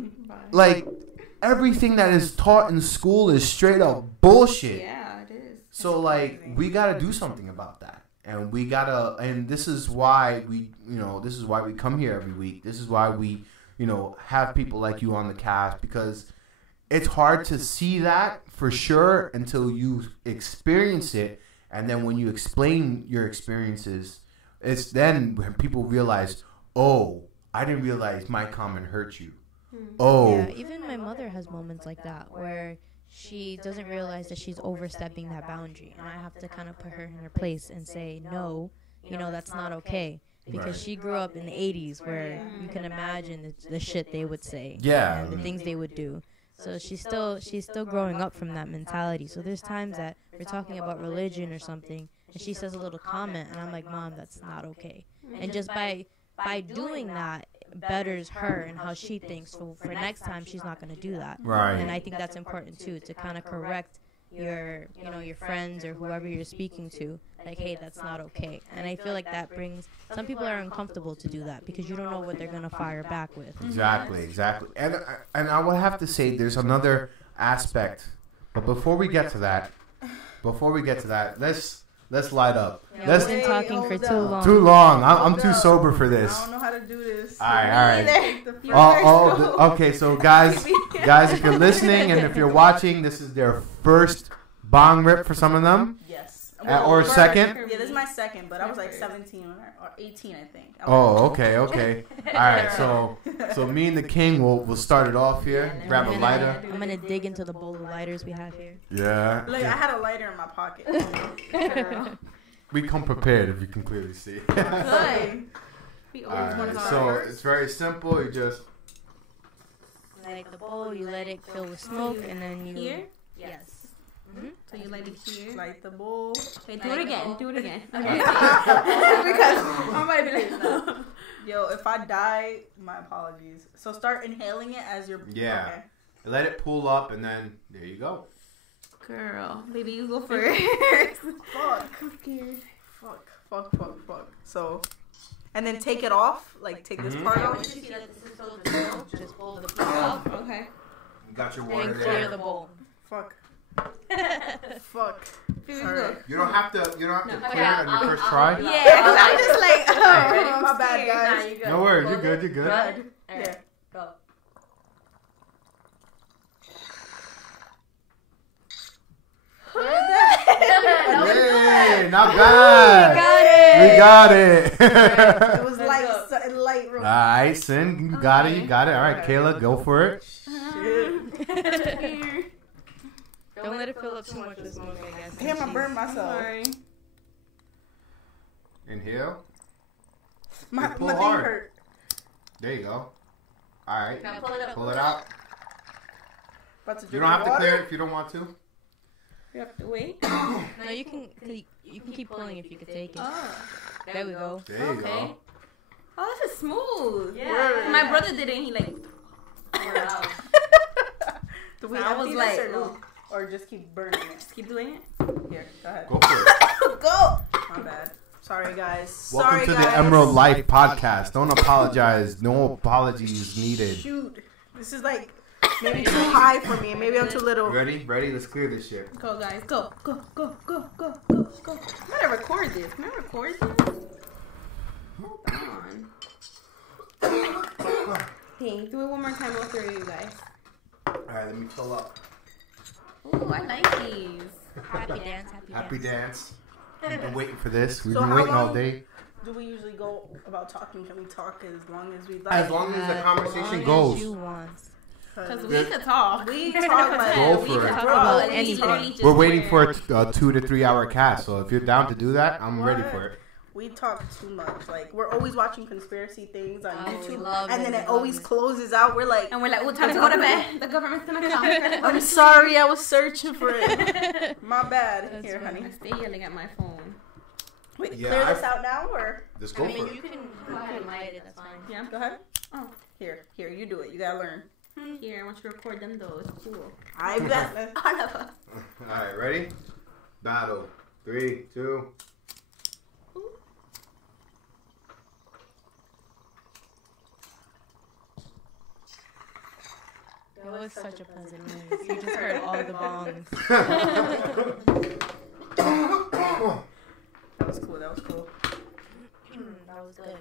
everything that is taught in school is straight up bullshit. Yeah, it is. So we gotta do something about that. And we gotta, and this is why we come here every week. This is why we, have people like you on the cast, because it's hard to see that for sure until you experience it. And then when you explain your experiences, it's then when people realize, oh, I didn't realize my comment hurt you. Oh. Yeah, even my mother has moments like that where she doesn't realize that she's overstepping that boundary, and I have to kind of put her in her place and say, no, that's not okay, because she grew up in the 80s where you can imagine the shit they would say, and the things they would do. So she's still growing up from that mentality. So there's times that we're talking about religion or something, and she says a little comment, and I'm like, Mom, that's not okay. And just by doing that, betters her and how she thinks. So for next time, she's not going to do that. Right. And I think that's important too, to kind of correct your friends or whoever you're speaking to. Like, hey, that's not okay. And I feel like that brings some people are uncomfortable to do that because you don't know what they're going to fire back with. Exactly. And I would have to say there's another aspect. But before we get to that, let's light up. Yeah, we've been talking for too long. Too long. I'm too sober for this. I don't know how to do this. All right. Okay, so guys, if you're listening and if you're watching, this is their first bong rip for some of them. Yes. Or second. Yeah, this is my second, but I was 17 or 18, I think. Okay. All right, so me and the king will start it off here. Grab a lighter. I'm gonna dig into the bowl of lighters we have here. Yeah. Look, I had a lighter in my pocket. We come prepared, if you can clearly see. Good. So it's very simple. You just light the bowl, you let it fill with smoke, and then you... Here? Yes. So you light it here. Light the bowl. Wait, do it again. Do it again. Okay. Because I might be like, yo, if I die, my apologies. So start inhaling it as you're. Yeah. Okay. Let it pull up, and then there you go. girl, baby, you go first. Fuck. I'm scared. Fuck. So, and then take it off. Like take this part off. Once you see that this is filled with milk, just pull the bowl out Okay. You got your water and clear there. the bowl. Fuck. Fuck. Baby, All right. You don't have to. You don't have to No, clear it on your first I'll try. do that. Yeah, 'cause I'm just like, Oh, my bad, Nah, guys. you're good. No worries. You're Hold good. it. You're good. Good? Yeah. Alright, go. Hey, not bad. We got it. It was light, light. All right, Sin, you got it. You got it. All right, Kayla, go for it. Don't let it fill up too much with smoke, I guess. Damn, I burned myself. Sorry. Inhale. My Pull thing hard. hurt. There you go. All right. Now pull it up. Pull it out. About to You drink don't have to water. clear it if you don't want to. You have to wait. No, you can keep pulling if you could take it. Oh. There we go. There you go. Oh, this is smooth. Yeah. My brother did it and he like. Do we I empty was this like, or no? ooh. Or just keep burning it? Just keep doing it. Here, go ahead. Go for it. Go. My bad. Sorry, guys. Welcome Sorry, to guys. the Emrld Life podcast. Don't apologize. No apologies needed. Shoot. This is like maybe too high for me. Maybe I'm too little. Ready? Ready? Let's clear this shit. Go, guys. Go. I'm gonna record this. Can I record this? Hold on. Okay, do it one more time. We'll throw you guys. All right, let me pull up. Ooh, I like these. Happy dance, Happy dance. We've been waiting for this. We've So been how waiting all long- day. Do we usually go about talking? Can we talk as long as we like? As long as the As conversation long goes. as you want. Because we could talk. We talk like Go we for could it. talk Bro, about anything. anything. We're waiting for a 2 to 3 hour cast, so if you're down to do that, I'm ready for it. we talk too much. Like we're always watching conspiracy things on Oh, we YouTube, love and it, then we it love always it. closes out. We're like, And we're like, we're time to go to bed. The government's gonna come. I'm sorry, I was searching for it. My bad. That's Here, funny. honey. I stay yelling at my phone. Wait, Yeah, clear I- this out now, or Let's I go mean, for you it. can go ahead and light it, that's fine. Yeah. go ahead. Oh, Here, you do it. You gotta learn. here, I want you to record them though. It's cool. I bet. All right, ready? Battle. 3, 2. That was such a pleasant noise. You just heard all the bongs. That was cool. That was cool. That was good.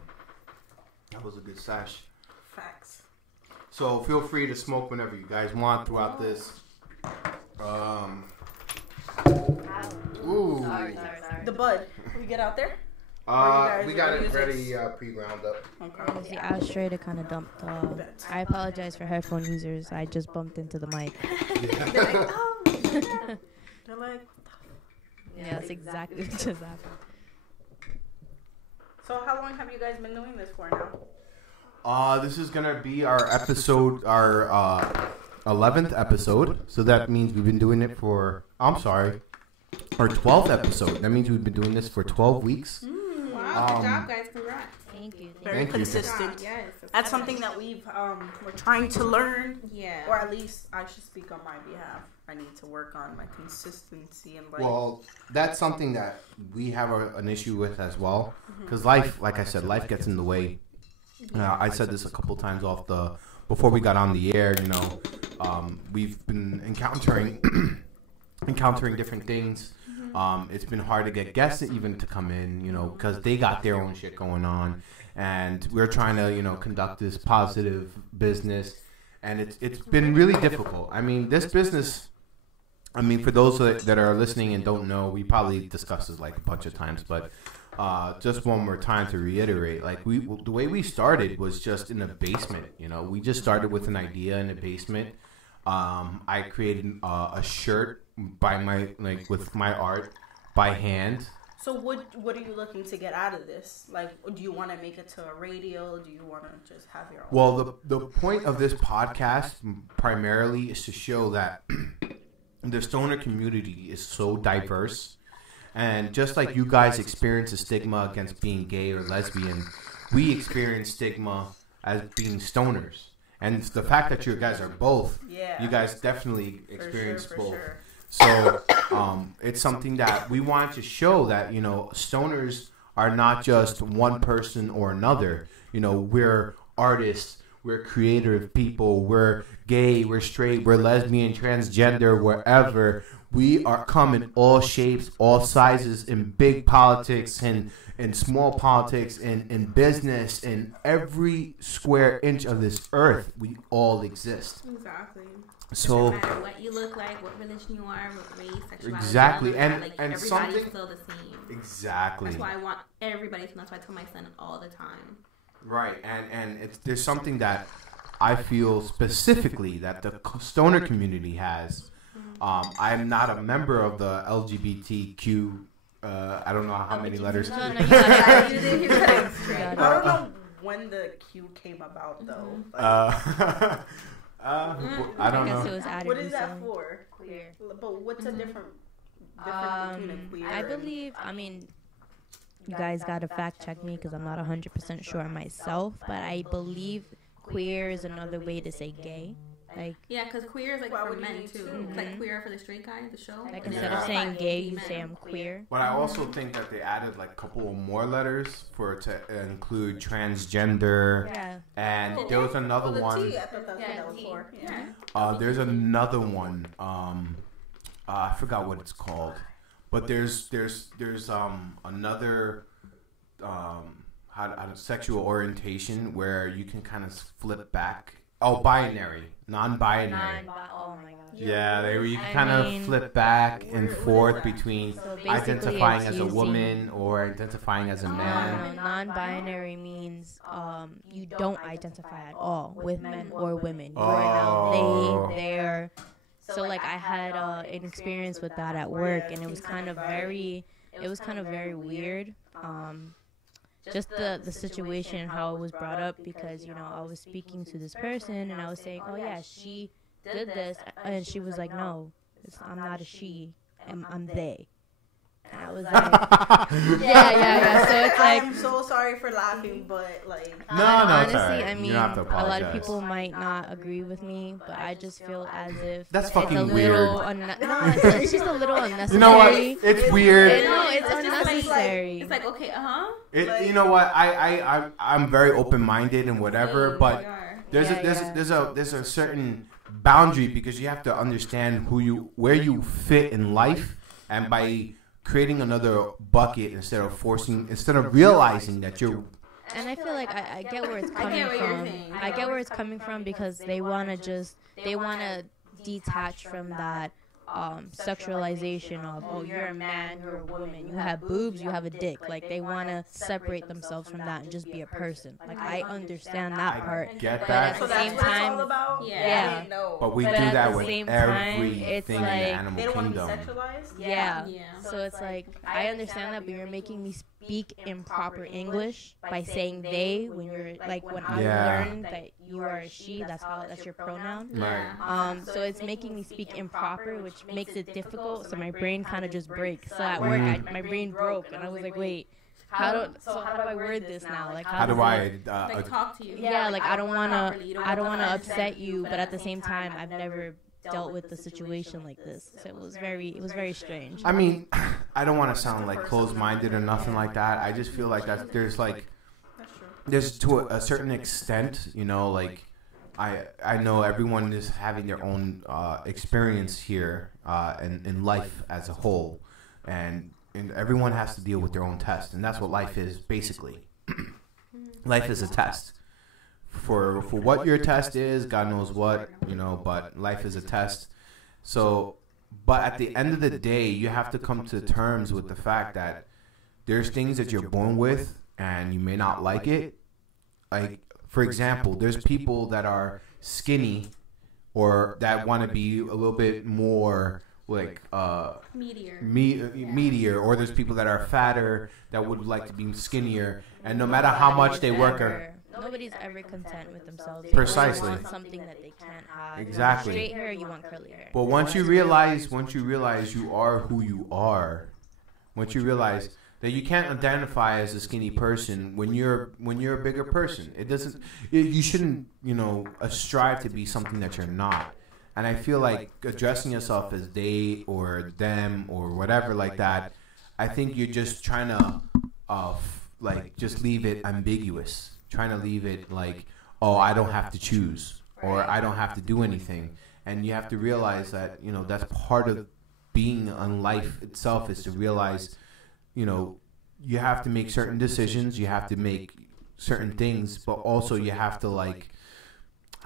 That was a good sash. Facts. So feel free to smoke whenever you guys want throughout this. Ooh. Sorry. The bud. We get out there. We got it ready, pre-ground up. It was the ashtray that kind of dumped. I apologize for headphone users. I just bumped into the mic. They're like. Yeah, that's exactly what just happened. So how long have you guys been doing this for now? This is gonna be our episode, our 11th episode. So that means we've been doing it for. I'm sorry, our 12th episode. That means we've been doing this for 12 weeks. Wow, good job, guys. Congrats. Thank you. Very Thank you. consistent. Yes. That's something that we're trying to learn, Yeah. or at least I should speak on my behalf. I need to work on my consistency and like. Well, that's something that we have an issue with as well. Because life, like I said, life gets in the way. I said this a couple times before we got on the air. You know, we've been encountering different things. It's been hard to get guests even to come in, you know, because they got their own shit going on, and we're trying to, you know, conduct this positive business, and it's been really difficult. I mean, this business. I mean, for those that are listening and don't know, we probably discussed this like a bunch of times, but just one more time to reiterate, like the way we started was just in a basement. You know, we just started with an idea in a basement. I created a shirt with my art by hand So what are you looking to get out of this? Like, do you want to make it to a radio? Do you want to just have your own? Well, the point of this podcast primarily is to show that the stoner community is so diverse. And just like you guys experience a stigma against being gay or lesbian, we experience stigma as being stoners. And the fact that you guys are both, you guys definitely experience both. Sure. So it's something that we want to show that, you know, stoners are not just one person or another. You know, we're artists, we're creative people, we're gay, we're straight, we're lesbian, transgender, wherever. We are come in all shapes, all sizes, in big politics and in small politics, in business, in every square inch of this earth. We all exist. Exactly. So no matter what you look like, what religion you are, what race, sexuality, exactly, and everybody's something still the same. Exactly. That's why I want everybody to know. That's why I tell my son all the time. Right, and there's something that I feel specifically that the stoner community has. I'm not a member of the LGBTQ. I don't know how many letters. I don't know when the Q came about though. I don't know. What is that for? Queer. But what's a different between a queer? I believe. I mean, you guys gotta fact check me because I'm not 100% sure myself. But I believe queer is another way to say gay. Like because queer is like for men too. Mm-hmm. Like queer for the straight guy, the show. Like instead of saying gay, you say I'm queer. But I also think that they added like a couple more letters for it to include transgender. Yeah. And there was another one. I thought that was for. There's another one. I forgot what it's called. But there's another sexual orientation where you can kind of flip back. Oh, binary, non-binary. Oh my gosh. Yeah, you can kind of flip back and forth between identifying as a woman or identifying as a man. No, non-binary means you don't identify at all with men or women. You are now they, their. So like I had an experience with that at work, and it was kind of very weird. Just the situation, how it was brought up, because, you know, I was speaking to this person and I was saying, oh yeah, she did this, and she was like, no, I'm not a she, I'm they. And I was like, yeah. So it's like, I'm so sorry for laughing, but like, no, honestly, right. I mean, a lot of people might not agree with me, but I just feel as if that's fucking it's a weird. It's just a little unnecessary. You know what? It's weird. It's unnecessary. It's like okay, You know what? I'm very open minded and whatever, but there's a certain boundary, because you have to understand where you fit in life, and by creating another bucket instead of realizing that you're. And I feel like I get where it's coming from. I get where it's coming from, because they want to detach from that sexualization of, oh, you're a man, you're a woman, you have boobs, you have a dick. Like, they want to separate themselves from that and just be a person. Like, I understand that part. Get but that. at the same time, yeah. But we do that with everything in the animal they don't kingdom. Want to be sexualized? Yeah. So it's like, I understand that, but you're making me speak improper English by saying they when you're like, when I learned that you are a she, that's your pronoun. Right. So it's making me speak improper, which makes it difficult. So my brain kind of just breaks. So at work, my brain broke, and I was like, wait, how do I word this now? Like, how do I talk to you? Yeah, like I don't wanna upset you, but at the same time, I've never dealt with the situation like this. So it was very strange. I mean, I don't want to sound like closed-minded or nothing like that. I just feel like there's to a certain extent, you know, like I know everyone is having their own experience here in life as a whole, and everyone has to deal with their own test, and that's what life is basically. Life is a test. For what your test is, God knows what, you know, but life is a test. So, but at the end of the day, you have to come to terms with the fact that there's things that you're born with and you may not like it. Like, for example, there's people that are skinny or that want to be a little bit more like meatier, or there's people that are fatter that would like to be skinnier, and no matter how much they work nobody's ever content with themselves. Precisely. They want something that they can't have. Exactly. You want straight hair, you want curly hair. But once you realize you are who you are, once you realize that you can't identify as a skinny person when you're a bigger person, you shouldn't strive to be something that you're not. And I feel like addressing yourself as they or them or whatever like that, I think you're just trying to just leave it ambiguous, trying to leave it like, oh, I don't have to choose or I don't have to do anything. And you have to realize that, that's part of being on life itself, is to realize, you have to make certain decisions, you have to make certain things, but also you have to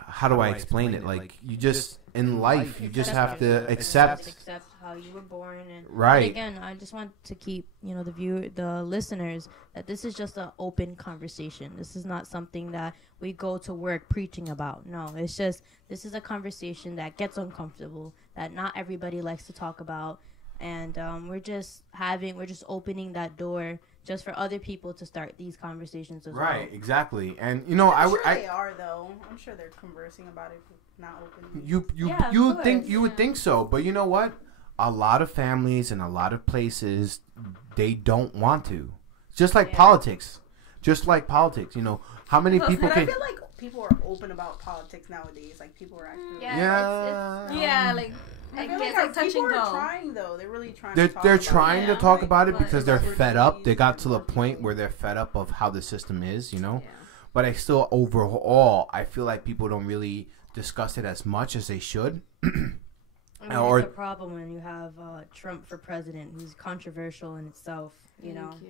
how do I explain it? You just, in life, you just have to accept how you were born. And right. And again, I just want to keep, the listeners, that this is just an open conversation. This is not something that we go to work preaching about. No, it's just, this is a conversation that gets uncomfortable, that not everybody likes to talk about. And we're just opening that door just for other people to start these conversations as well. Right, exactly. And they are though. I'm sure they're conversing about it, not openly. You would think so, but you know what? A lot of families and a lot of places, they don't want to. Just like politics. How many people can? I feel like people are open about politics nowadays. Like people are actually. I guess people are trying though. They're really trying. They're trying to talk about it because they're fed up. They got to the point where they're fed up of how the system is, Yeah. But overall, I feel like people don't really discuss it as much as they should. It's a problem when you have Trump for president, who's controversial in itself.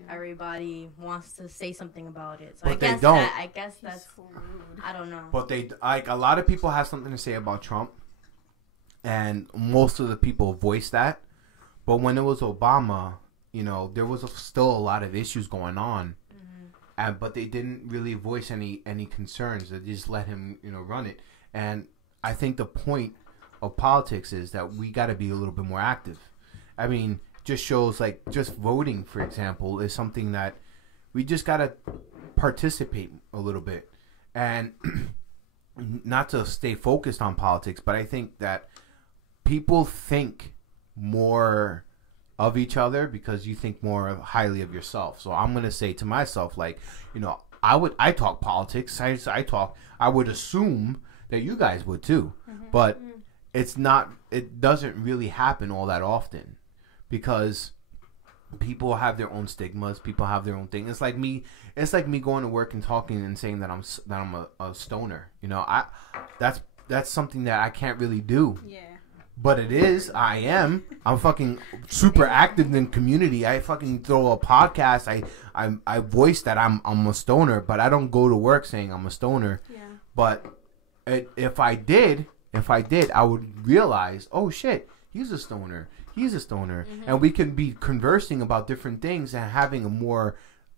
Everybody wants to say something about it. So but they don't. I guess that's rude. I don't know. But a lot of people have something to say about Trump. And most of the people voiced that. But when it was Obama, there was still a lot of issues going on. Mm-hmm. But they didn't really voice any concerns. They just let him, run it. And I think the point of politics is that we got to be a little bit more active. I mean, just shows just voting, for example, is something that we just got to participate a little bit. And not to stay focused on politics, but I think that people think more of each other because you think more highly of yourself. So I'm going to say to myself, I talk politics. I would assume that you guys would too, but it doesn't really happen all that often because people have their own stigmas. People have their own thing. It's like me going to work and talking and saying that I'm a stoner. That's something that I can't really do. Yeah. But it is. I'm fucking super active in the community. I fucking throw a podcast. I voice that I'm a stoner, but I don't go to work saying I'm a stoner. Yeah. But if I did, I would realize, oh shit, he's a stoner. Mm-hmm. And we can be conversing about different things and having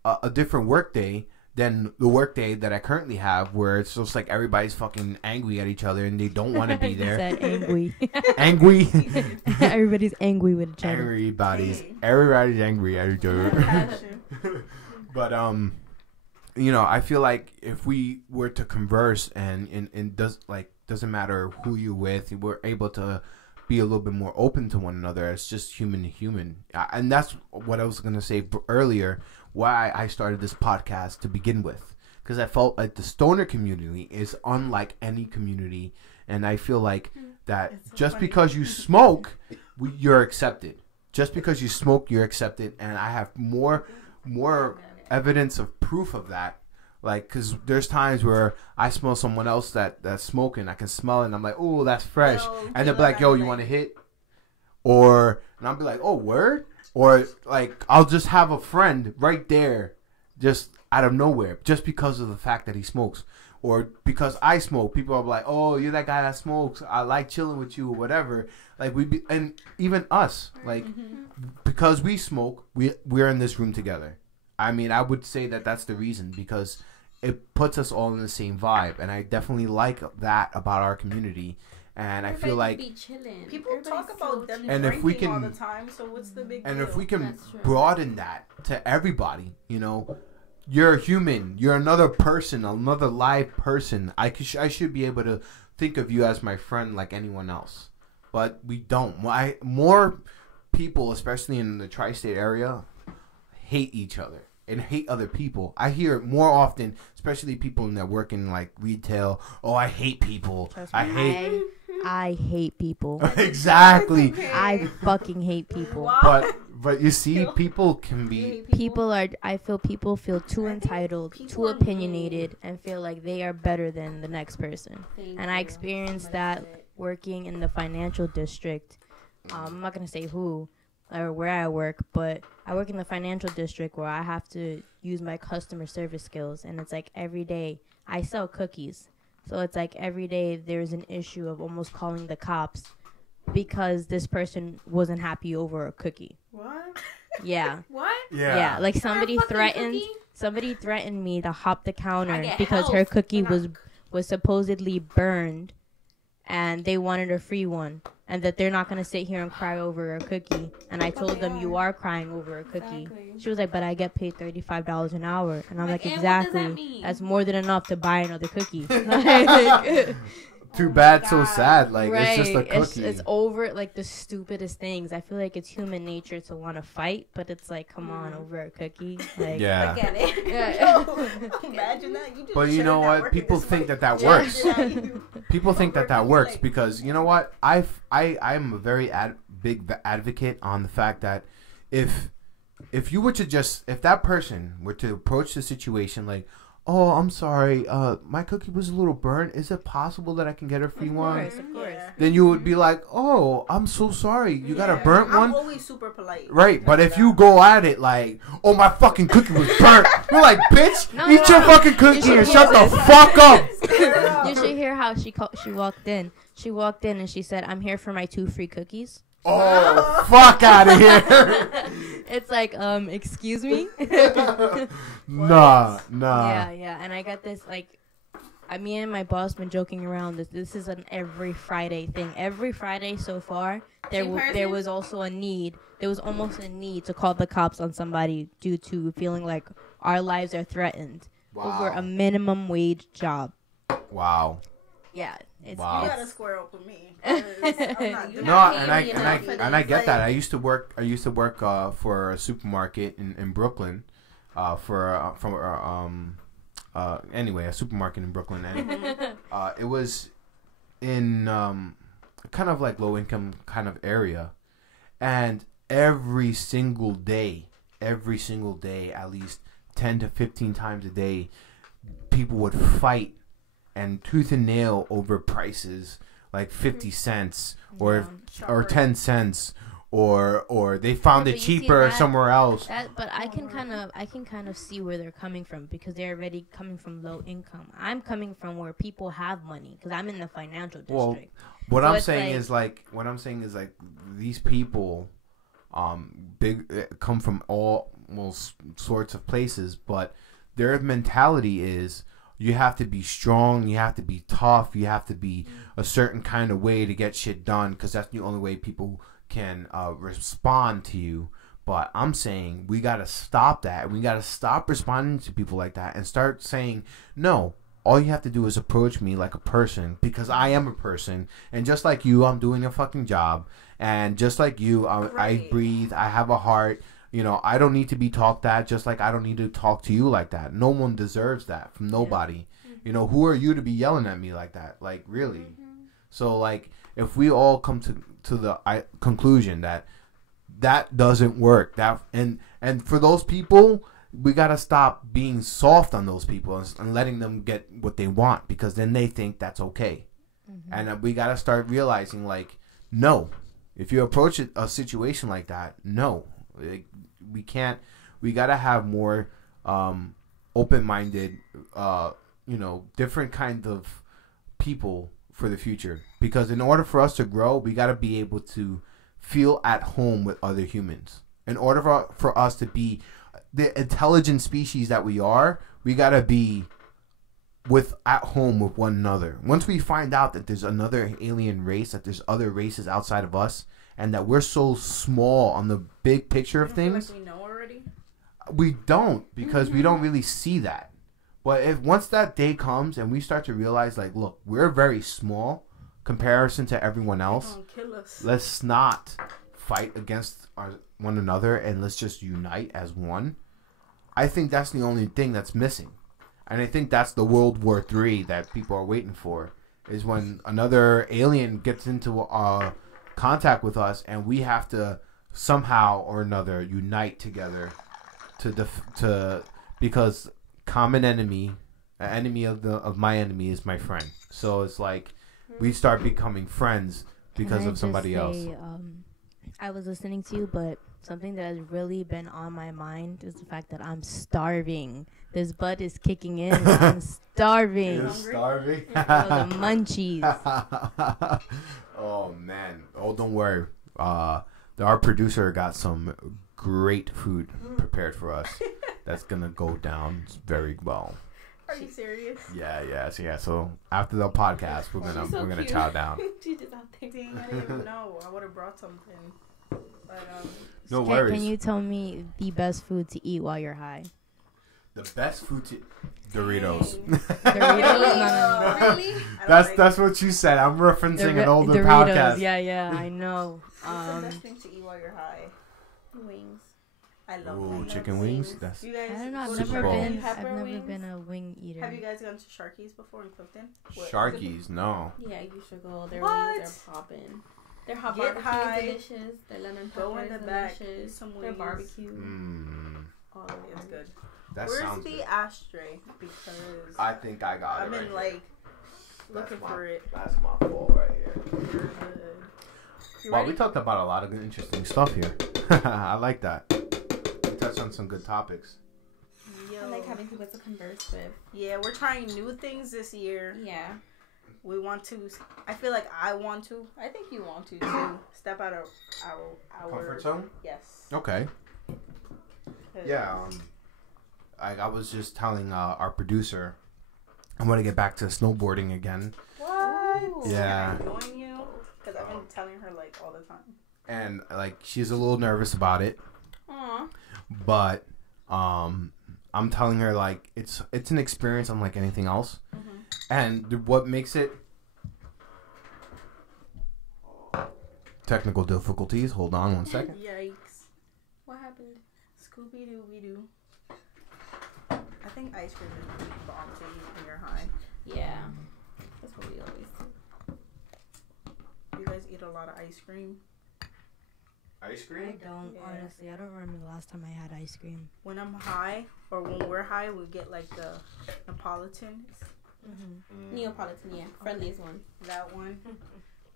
a different work day than the work day that I currently have, where it's just like everybody's fucking angry at each other and they don't want to be there. Said angry. Angry. Everybody's angry with each other. Everybody's angry at each other. But I feel like if we were to converse and doesn't matter who you're with, we're able to be a little bit more open to one another. It's just human to human, and that's what I was gonna say earlier. Why I started this podcast to begin with, because I felt like the stoner community is unlike any community, and I feel like that just because you smoke, you're accepted. Just because you smoke, you're accepted, and I have more evidence of proof of that. Because there's times where I smell someone else that's smoking, I can smell it, and I'm like, oh, that's fresh, and they'll be like, yo, you want to hit? And I'll be like, oh, word? Or I'll just have a friend right there, just out of nowhere, just because of the fact that he smokes, or because I smoke. People are like, "Oh, you're that guy that smokes. I like chilling with you, or whatever." And even us, because we smoke, we're in this room together. I mean, I would say that that's the reason, because it puts us all in the same vibe, and I definitely like that about our community. And I feel like people talk about them and drinking if we can, all the time, so what's the big deal? And if we can broaden that to everybody, you know, you're a human, you're another person, another live person. I should be able to think of you as my friend like anyone else, but we don't. More people, especially in the tri-state area, hate each other and hate other people. I hear it more often, especially people that work in like retail. Oh, I hate people. I hate people. Exactly. I fucking hate people. But you see, people can be... I feel people feel too entitled, too opinionated, and feel like they are better than the next person. And I experienced that working in the financial district. I'm not going to say who or where I work, but I work in the financial district where I have to use my customer service skills. And it's like every day I sell cookies. So it's like every day there's an issue of almost calling the cops because this person wasn't happy over a cookie. What? Yeah. What? Yeah. Like somebody threatened me to hop the counter because her cookie was supposedly burned, and they wanted a free one, and that they're not gonna sit here and cry over a cookie. And I told them, you are crying over a cookie. Exactly. She was like, but I get paid $35 an hour, and I'm like exactly. That's more than enough to buy another cookie. Too bad, so sad. Like, right. It's just a cookie. It's over, like, the stupidest things. I feel like it's human nature to want to fight, but it's like, come on, over a cookie. Like, yeah. I get it. Yo, imagine that. You just but you know what? People think that works. People think that works because, you know what? I'm a very big advocate on the fact that if you were to if that person were to approach the situation like, oh, I'm sorry, my cookie was a little burnt. Is it possible that I can get a free one? Of course. Yeah. Then you would be like, oh, I'm so sorry. You got a burnt one? I'm always super polite. Right, but if you go at it like, oh, my fucking cookie was burnt. You're like, bitch, eat your fucking cookie and shut the fuck up. You should hear how she walked in. She walked in and she said, I'm here for my 2 free cookies. Oh, fuck out of here. It's like, excuse me? Nah. Yeah. And I got this, like, me and my boss been joking around. This is an every Friday thing. Every Friday so far, there was also a need. There was almost a need to call the cops on somebody due to feeling like our lives are threatened over a minimum wage job. Wow. Yeah. You gotta square up with me. I get that. I used to work for a supermarket in Brooklyn, a supermarket in Brooklyn, and it was in kind of like low income kind of area, and every single day, at least 10 to 15 times a day, people would fight and tooth and nail over prices like 50 cents or 10 cents or they found it cheaper somewhere else. But I can kind of see where they're coming from because they're already coming from low income. I'm coming from where people have money because I'm in the financial district. Well, what I'm saying is these people come from all sorts of places, but their mentality is you have to be strong, you have to be tough, you have to be a certain kind of way to get shit done because that's the only way people can respond to you. But I'm saying we got to stop that. We got to stop responding to people like that and start saying, no, all you have to do is approach me like a person because I am a person. And just like you, I'm doing a fucking job. And just like you, I breathe, I have a heart. You know, I don't need to be talked at just like I don't need to talk to you like that. No one deserves that from nobody. Yeah. You know, who are you to be yelling at me like that? Like, really? Mm-hmm. So, like, if we all come to the conclusion that doesn't work, and for those people, we got to stop being soft on those people and letting them get what they want because then they think that's okay. Mm-hmm. And we got to start realizing, like, no. If you approach a situation like that, no. We can't. We gotta have more open-minded, different kinds of people for the future. Because in order for us to grow, we gotta be able to feel at home with other humans. In order for us to be the intelligent species that we are, we gotta be at home with one another. Once we find out that there's another alien race, that there's other races outside of us, and that we're so small on the big picture of things. Feel like we know already? We don't, because we don't really see that. But if once that day comes and we start to realize, like, look, we're very small comparison to everyone else. Kill us. Let's not fight against one another, and let's just unite as one. I think that's the only thing that's missing. And I think that's the World War III that people are waiting for, is when another alien gets into contact with us, and we have to somehow or another unite together because common enemy, an enemy of my enemy is my friend. So it's like we start becoming friends because of somebody else. I was listening to you, but something that has really been on my mind is the fact that I'm starving. This butt is kicking in. And I'm starving. You're starving? The munchies. Oh, man. Oh, don't worry. Our producer got some great food prepared for us. That's going to go down very well. Are you serious? Yeah. So after the podcast, we're gonna chow down. She's just out there. Dang, I didn't even know. I would have brought something. But no worries. Can you tell me the best food to eat while you're high? The best food to Doritos. Doritos? No. Really? That's what you said. I'm referencing an older Doritos. podcast. Yeah, I know. What's the best thing to eat while you're high? Wings. I love Ooh, wings. chicken wings. That's You guys I don't know. I've Super never Bowl. been. Pepper I've never wings? been a wing eater. Have you guys gone to Sharky's before in Clifton? Sharkies. No. Yeah, you should go. Their What? wings are popping. Their hot Get barbecue high. is delicious. Their lemon pepper Go in is the back, delicious. some Their wings. barbecue. All of it is good. That Where's sounds the good. ashtray? Because I think I got I've it. been right like here. looking That's for it. That's my fault right here. You're good. You Wow, ready? we talked about a lot of interesting stuff here. I like that. We touched on some good topics. Yo. I like having people to converse with. Yeah, we're trying new things this year. Yeah. We want to. I feel like I want to. I think you want to too. Step out of our Comfort zone? Yes. Okay. Yeah. I was just telling our producer I want to get back to snowboarding again. What? Yeah. Am I annoying you? Because I've been telling her like all the time. And like she's a little nervous about it. Aww. But I'm telling her like it's an experience unlike anything else. Mm-hmm. And what makes it technical difficulties. Hold on one second. Yikes. What happened? Scooby Dooby Doo. I think ice cream is pretty bomb to eat when you're high. Yeah. That's what we always do. You guys eat a lot of ice cream. Ice I don't, Yeah. honestly. I don't remember the last time I had ice cream. When I'm high, or when we're high, we get like the Napolitan. Neapolitan, yeah. Friendliest one. That one.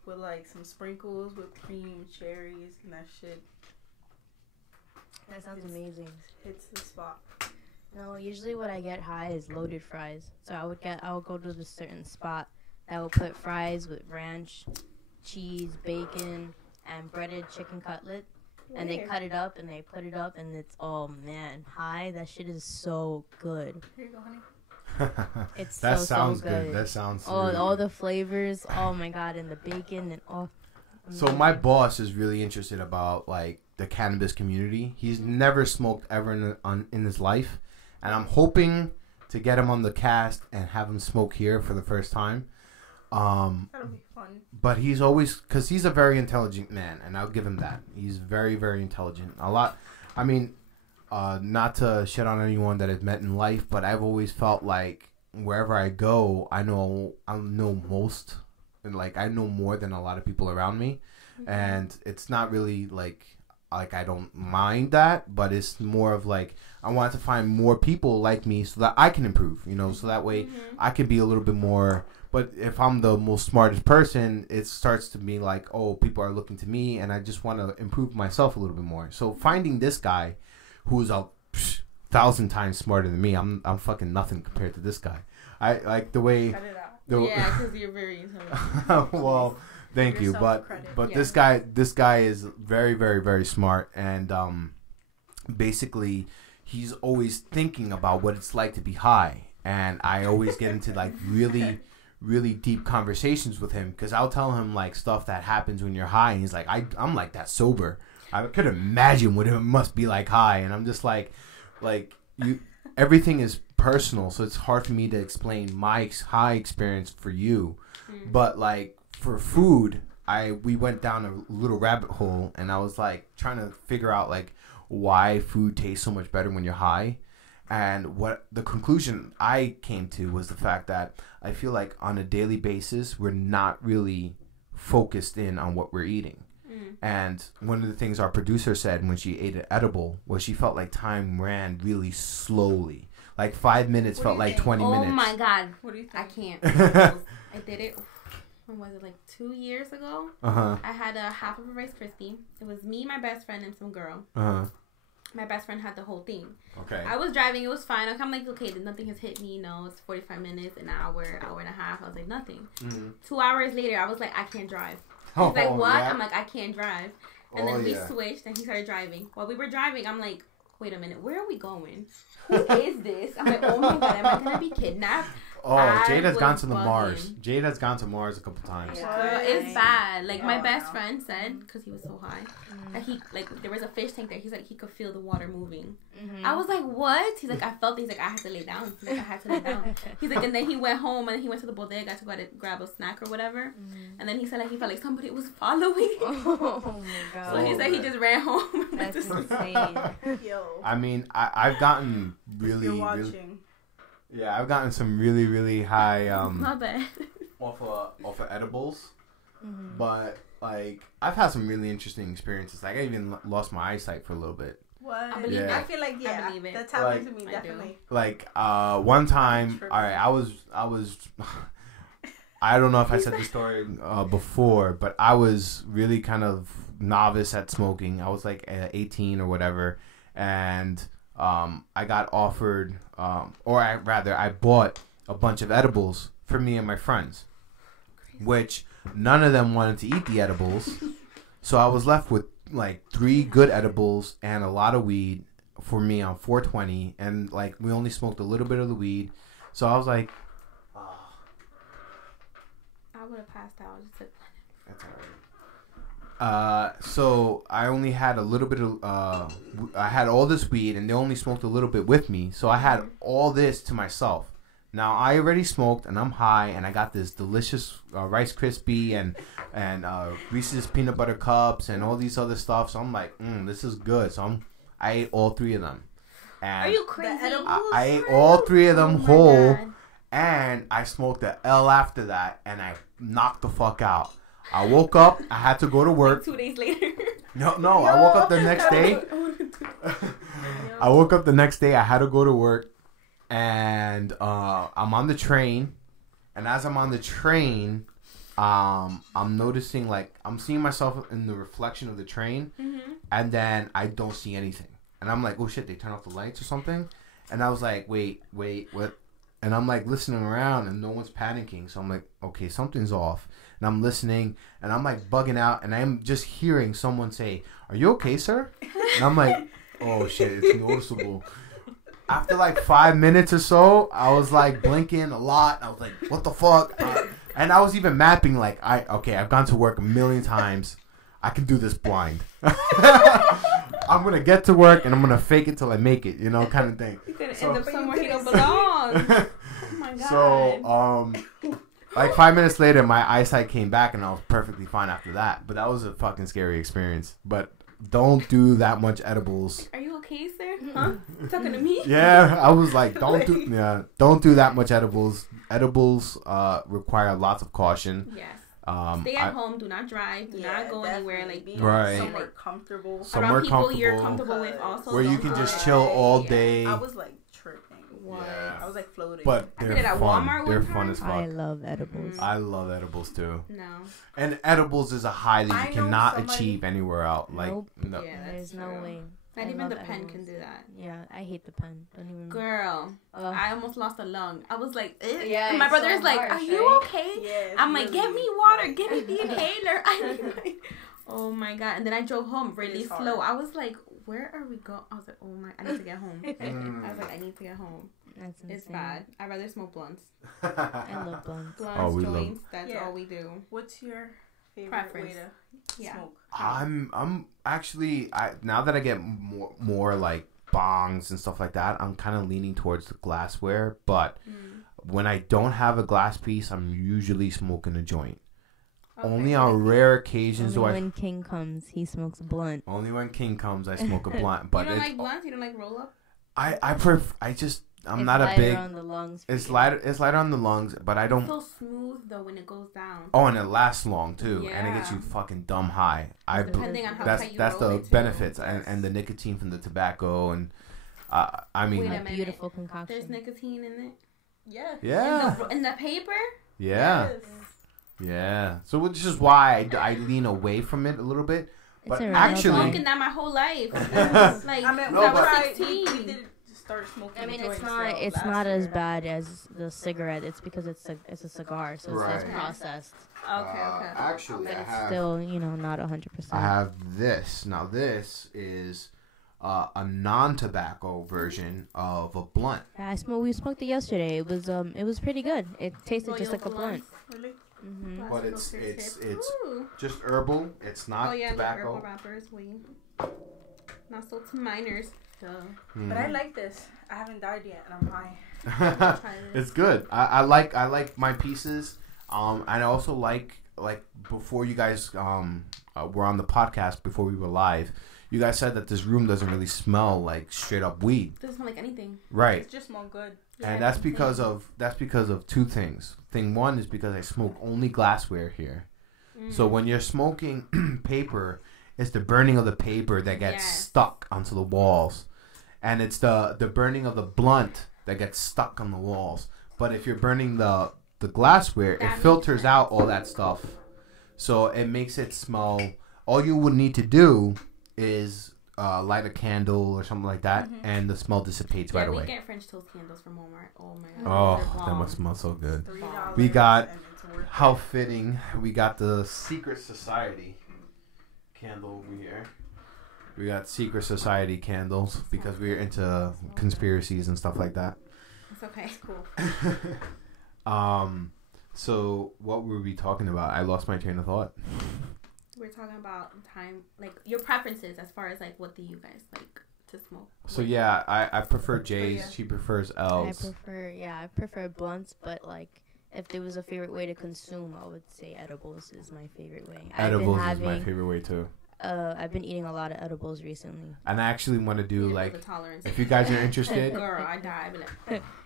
With like some sprinkles, whipped cream, cherries, and that shit That sounds amazing. hits the spot. No, usually what I get high is loaded fries. So I would go to this certain spot that would put fries with ranch, cheese, bacon, and breaded chicken cutlet. And they cut it up and they put it up and it's, oh man, high. That shit is so good. Here you go, honey. It's that so sounds good. good. That sounds all really the flavors. Oh my god, and the bacon and all. So my boss is really interested about like the cannabis community. He's never smoked ever in his life, and I'm hoping to get him on the cast and have him smoke here for the first time. That'll be fun. But he's always, because he's a very intelligent man, and I'll give him that. He's very, very intelligent. I mean, not to shit on anyone that I've met in life, but I've always felt like wherever I go, I know most, and like I know more than a lot of people around me, and it's not really like I don't mind that, but it's more of like I want to find more people like me so that I can improve, so that way I can be a little bit more. But if I'm the most smartest person, it starts to be like, oh, people are looking to me, and I just want to improve myself a little bit more. So finding this guy, who's 1,000 times smarter than me, I'm fucking nothing compared to this guy. I like the way. Cut it out. Yeah, because you're very intelligent. Well, thank you, but Self-credit. this guy is very, very, very smart, and basically he's always thinking about what it's like to be high, and I always get into like really, really deep conversations with him because I'll tell him like stuff that happens when you're high, and he's like, I'm like that sober. I could imagine what it must be like high, and I'm just like you. Everything is personal, so it's hard for me to explain my high experience for you. But like for food, we went down a little rabbit hole, and I was like trying to figure out like why food tastes so much better when you're high. And what the conclusion I came to was the fact that I feel like on a daily basis, we're not really focused in on what we're eating. And one of the things our producer said when she ate an edible was she felt like time ran really slowly. Like 5 minutes felt like 20 minutes. Oh my God. What do you think? I can't. I did it. When was it? Like 2 years ago? I had a half of a Rice Krispie. It was me, my best friend, and some girl. My best friend had the whole thing. Okay. I was driving. It was fine. I'm like, okay, nothing has hit me. No, it's 45 minutes, an hour, hour and a half. I was like, nothing. 2 hours later, I was like, I can't drive. He's like, what? Yeah. I'm like, I can't drive. And then we switched, and he started driving. While we were driving, I'm like, wait a minute, where are we going? Who is this? I'm like, oh my God, am I going to be kidnapped? Oh, Jade has gone to the Mars. Jade has gone to Mars a couple times. Yeah. It's bad. Like, my best friend said, because he was so high, that he, like, there was a fish tank there. He's like, he could feel the water moving. I was like, what? He's like, I felt it. He's like, I had to lay down. He's like, I had to lay down. He's like, and then he went home, and then he went to the bodega to go to grab a snack or whatever. And then he said, like, he felt like somebody was following. Oh, my God. So he said he just ran home. That's insane. Yo. I mean, I've gotten really... You're watching. Really, yeah, I've gotten some really, really high My bad. off of edibles, but like I've had some really interesting experiences. Like I even lost my eyesight for a little bit. What? I believe it. I feel like I believe it. That's happened to me definitely. Like one time, all right, I was. I don't know if I said the story before, but I was really kind of novice at smoking. I was like 18 or whatever, and I got offered, I bought a bunch of edibles for me and my friends, which none of them wanted to eat the edibles. So I was left with like 3 good edibles and a lot of weed for me on 420. And like, we only smoked a little bit of the weed. So I was like, I would have passed out. Just like, that's all right. So I only had a little bit of, I had all this weed and they only smoked a little bit with me. So I had all this to myself. Now I already smoked and I'm high and I got this delicious Rice Krispie and Reese's peanut butter cups and all these other stuff. So I'm like, this is good. So I ate all 3 of them. And are you crazy? I ate all 3 of them whole. God. And I smoked the L after that and I knocked the fuck out. I woke up. I had to go to work. 2 days later. No. I woke up the next day. I woke up the next day. I had to go to work. And I'm on the train. And as I'm on the train, I'm noticing, like, I'm seeing myself in the reflection of the train. And then I don't see anything. And I'm like, oh, shit, they turned off the lights or something? And I was like, wait, what? And I'm, like, listening around, and no one's panicking. So I'm like, okay, something's off. And I'm listening, and I'm, like, bugging out. And I'm just hearing someone say, are you okay, sir? And I'm like, oh, shit, it's noticeable. After, like, 5 minutes or so, I was, like, blinking a lot. I was like, what the fuck? And I was even mapping, like, I've gone to work a million times. I can do this blind. I'm going to get to work, and I'm going to fake it till I make it, you know, kind of thing. You're going to end up somewhere you don't belong. Oh, my God. So, like 5 minutes later, my eyesight came back, and I was perfectly fine after that. But that was a fucking scary experience. But don't do that much edibles. Are you okay, sir? Huh? You talking to me? Yeah, I was like, don't do that much edibles. Edibles require lots of caution. Yes. Stay at home. Do not drive. Do not go anywhere. Like, be somewhere comfortable. Around people you're comfortable with also. Where you can just chill all day. I was like tripping. Yeah. I was like floating. But they're fun. They're fun as fuck. I love edibles. I love edibles too. No. And edibles is a high that you cannot achieve anywhere else. Like, nope. No. Yeah, there's no way. Not even the pen can do that. Yeah, I hate the pen. Don't even. Girl, I almost lost a lung. I was like, ew. Yeah. My brother's so like, harsh, are you okay? Yes, I'm like, get me water, get me the inhaler. I mean, like, oh my God! And then I drove home really slow. I was like, where are we going? I was like, oh my, I need to get home. I was like, I need to get home. That's insane. It's bad. I'd rather smoke blunts. I love blunts. Blunts, joints. That's all we do. What's your favorite preference way to smoke? I'm actually now that I get more like bongs and stuff like that, I'm kind of leaning towards the glassware. But when I don't have a glass piece, I'm usually smoking a joint. Okay. Only on rare occasions do I. When King comes, he smokes a blunt. Only when King comes, I smoke a blunt. But you don't like blunts? You don't like roll up? I'm not a big. On the lungs it's lighter. It's lighter on the lungs, but I don't. It's so smooth though when it goes down. Oh, and it lasts long too, and it gets you fucking dumb high. Depending on how tight you that's roll the it benefits and the nicotine from the tobacco and I mean. Wait a minute. Beautiful concoction. There's nicotine in it. Yeah. Yeah. In the paper. Yeah. Yes. Yeah. So which is why I lean away from it a little bit. But actually, I've been smoking that my whole life. Like I mean, no, I was 16. We did start smoking. I mean, it's not as bad as the cigarette. It's because it's a cigar, so it's less processed. Okay. Actually, but it's still, not 100%. I have this. Now this is a non-tobacco version of a blunt. Yeah, we smoked it yesterday. It was pretty good. It tasted just like a blunt. Really? Mm-hmm. But it's just herbal. It's not tobacco. Herbal wrappers. Not so to minors. But I like this. I haven't died yet, and I'm high. It's good. I like my pieces. And I also like before you guys were on the podcast, before we were live, you guys said that this room doesn't really smell like straight up weed. It doesn't smell like anything. Right. It just smells good. Yeah, and that's because of two things. Thing one is because I smoke only glassware here. So when you're smoking paper, it's the burning of the paper that gets stuck onto the walls. And it's the burning of the blunt that gets stuck on the walls. But if you're burning the glassware, it filters out all that stuff. So it makes it smell. All you would need to do is light a candle or something like that, and the smell dissipates right away. We get French toast candles from Walmart. Oh my god. Oh, that must smell so good. We got, how fitting, we got the Secret Society candle over here. We got Secret Society candles because we're into conspiracies and stuff like that. It's okay. It's cool. So what were we talking about? I lost my train of thought. We're talking about time, like your preferences as far as like what do you guys like to smoke? So yeah, I prefer J's. She prefers L's. I prefer blunts, but like if there was a favorite way to consume, I would say edibles is my favorite way. Edibles is my favorite way too. I've been eating a lot of edibles recently. And I actually want to do if you guys are interested. Girl, I die.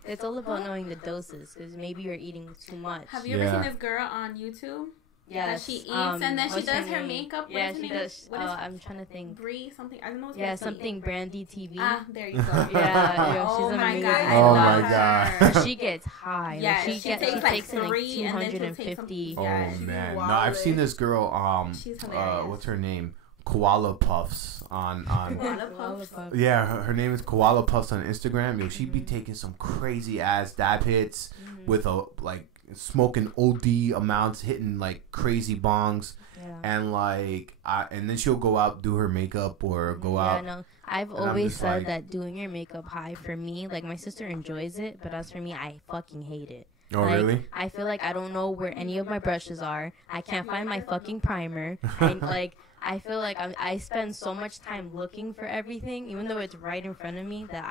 It's all about knowing the doses because maybe you're eating too much. Have you ever seen this girl on YouTube? Yeah, that she eats and then she does her makeup. Yeah, she does. I'm trying to think. Brie something. I don't know. Yeah, something Brandy TV. Ah, there you go. Yeah, she's amazing. God, my god. She gets high. Yeah, she takes like 250. Oh man, no, I've seen this girl. What's her name? Koala Puffs on Koala Puffs. Yeah, her name is Koala Puffs on Instagram. Yo, she be taking some crazy ass dab hits with smoking OD amounts, hitting like crazy bongs, and and then she'll go out do her makeup or go out. No, I've always said that doing your makeup high for me, like my sister enjoys it, but as for me, I fucking hate it. Oh really? I feel like I don't know where any of my brushes are. I can't find my fucking primer, and I feel like I spend so much time looking for everything, even though it's right in front of me, that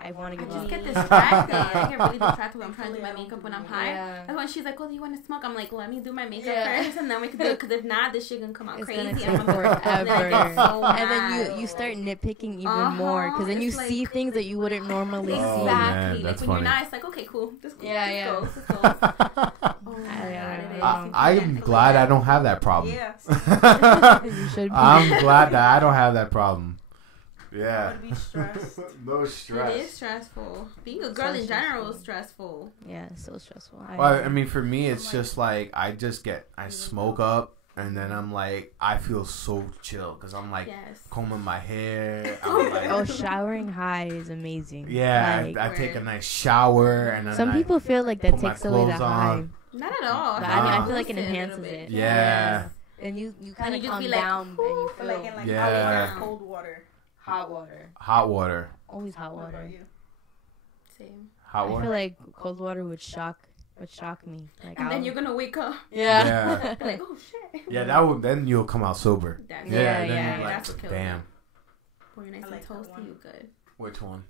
I want to give up. I just get distracted. I get really distracted when I'm trying to do my makeup when I'm high. And when she's like, "Oh, do you want to smoke?" I'm like, "Let me do my makeup first, and then we can do it. Because if not, this shit gonna come out crazy. It's gonna take forever. And then you start nitpicking even more, because then you see things that you wouldn't normally see. Exactly. That's when funny. You're not, it's like, okay, cool. This goes. Yeah. This goes. Oh my god. I'm glad I don't have that problem. Yes. You should be. I'm glad that I don't have that problem. Yeah. I would be stressed. No stress. It is stressful. Being a girl in general is stressful. Yeah, it's so stressful. Well, I mean, for me, it's just like I smoke up, and then I'm like, I feel so chill because I'm like combing my hair. I'm like, showering high is amazing. Yeah, I take a nice shower, and then some people feel like that takes away the high. Not at all. I feel like it enhances it. Yeah. And you kind of calm down and you feel like cold water. Hot water. Hot water. Always hot water. Same. Hot water. I feel like cold water would shock me. Like, and then you're gonna wake up. Yeah. Like, oh shit. Yeah, that would. Then you'll come out sober. Yeah. Like, That's what kills damn. me. When you're nice and toasty, you good. Which one?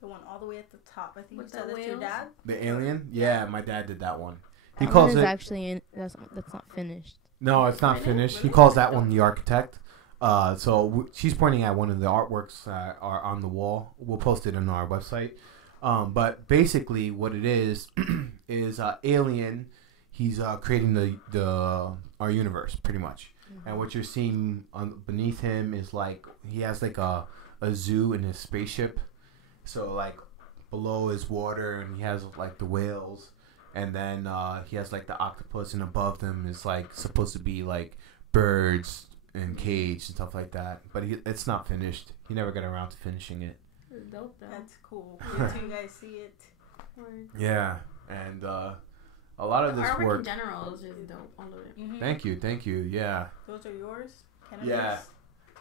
The one all the way at the top. I think With you said the that's your whales? dad. The alien? Yeah, my dad did that one. He That calls one is it. actually that's not finished. No, it's not Really? finished. He Really? calls that one the architect. She's pointing at one of the artworks that are on the wall. We'll post it on our website. But basically, what it is is alien. He's creating our universe pretty much. Mm-hmm. And what you're seeing beneath him is like he has like a zoo in his spaceship. So like below is water, and he has like the whales, and then he has like the octopus, and above them is like supposed to be like birds and cage and stuff like that. But it's not finished. He never got around to finishing it. It's dope though. That's cool. Wait till you guys see it. Yeah, and a lot of this artwork work. in general is just dope. All of it. Mm-hmm. Thank you. Yeah. Those are yours. Yeah.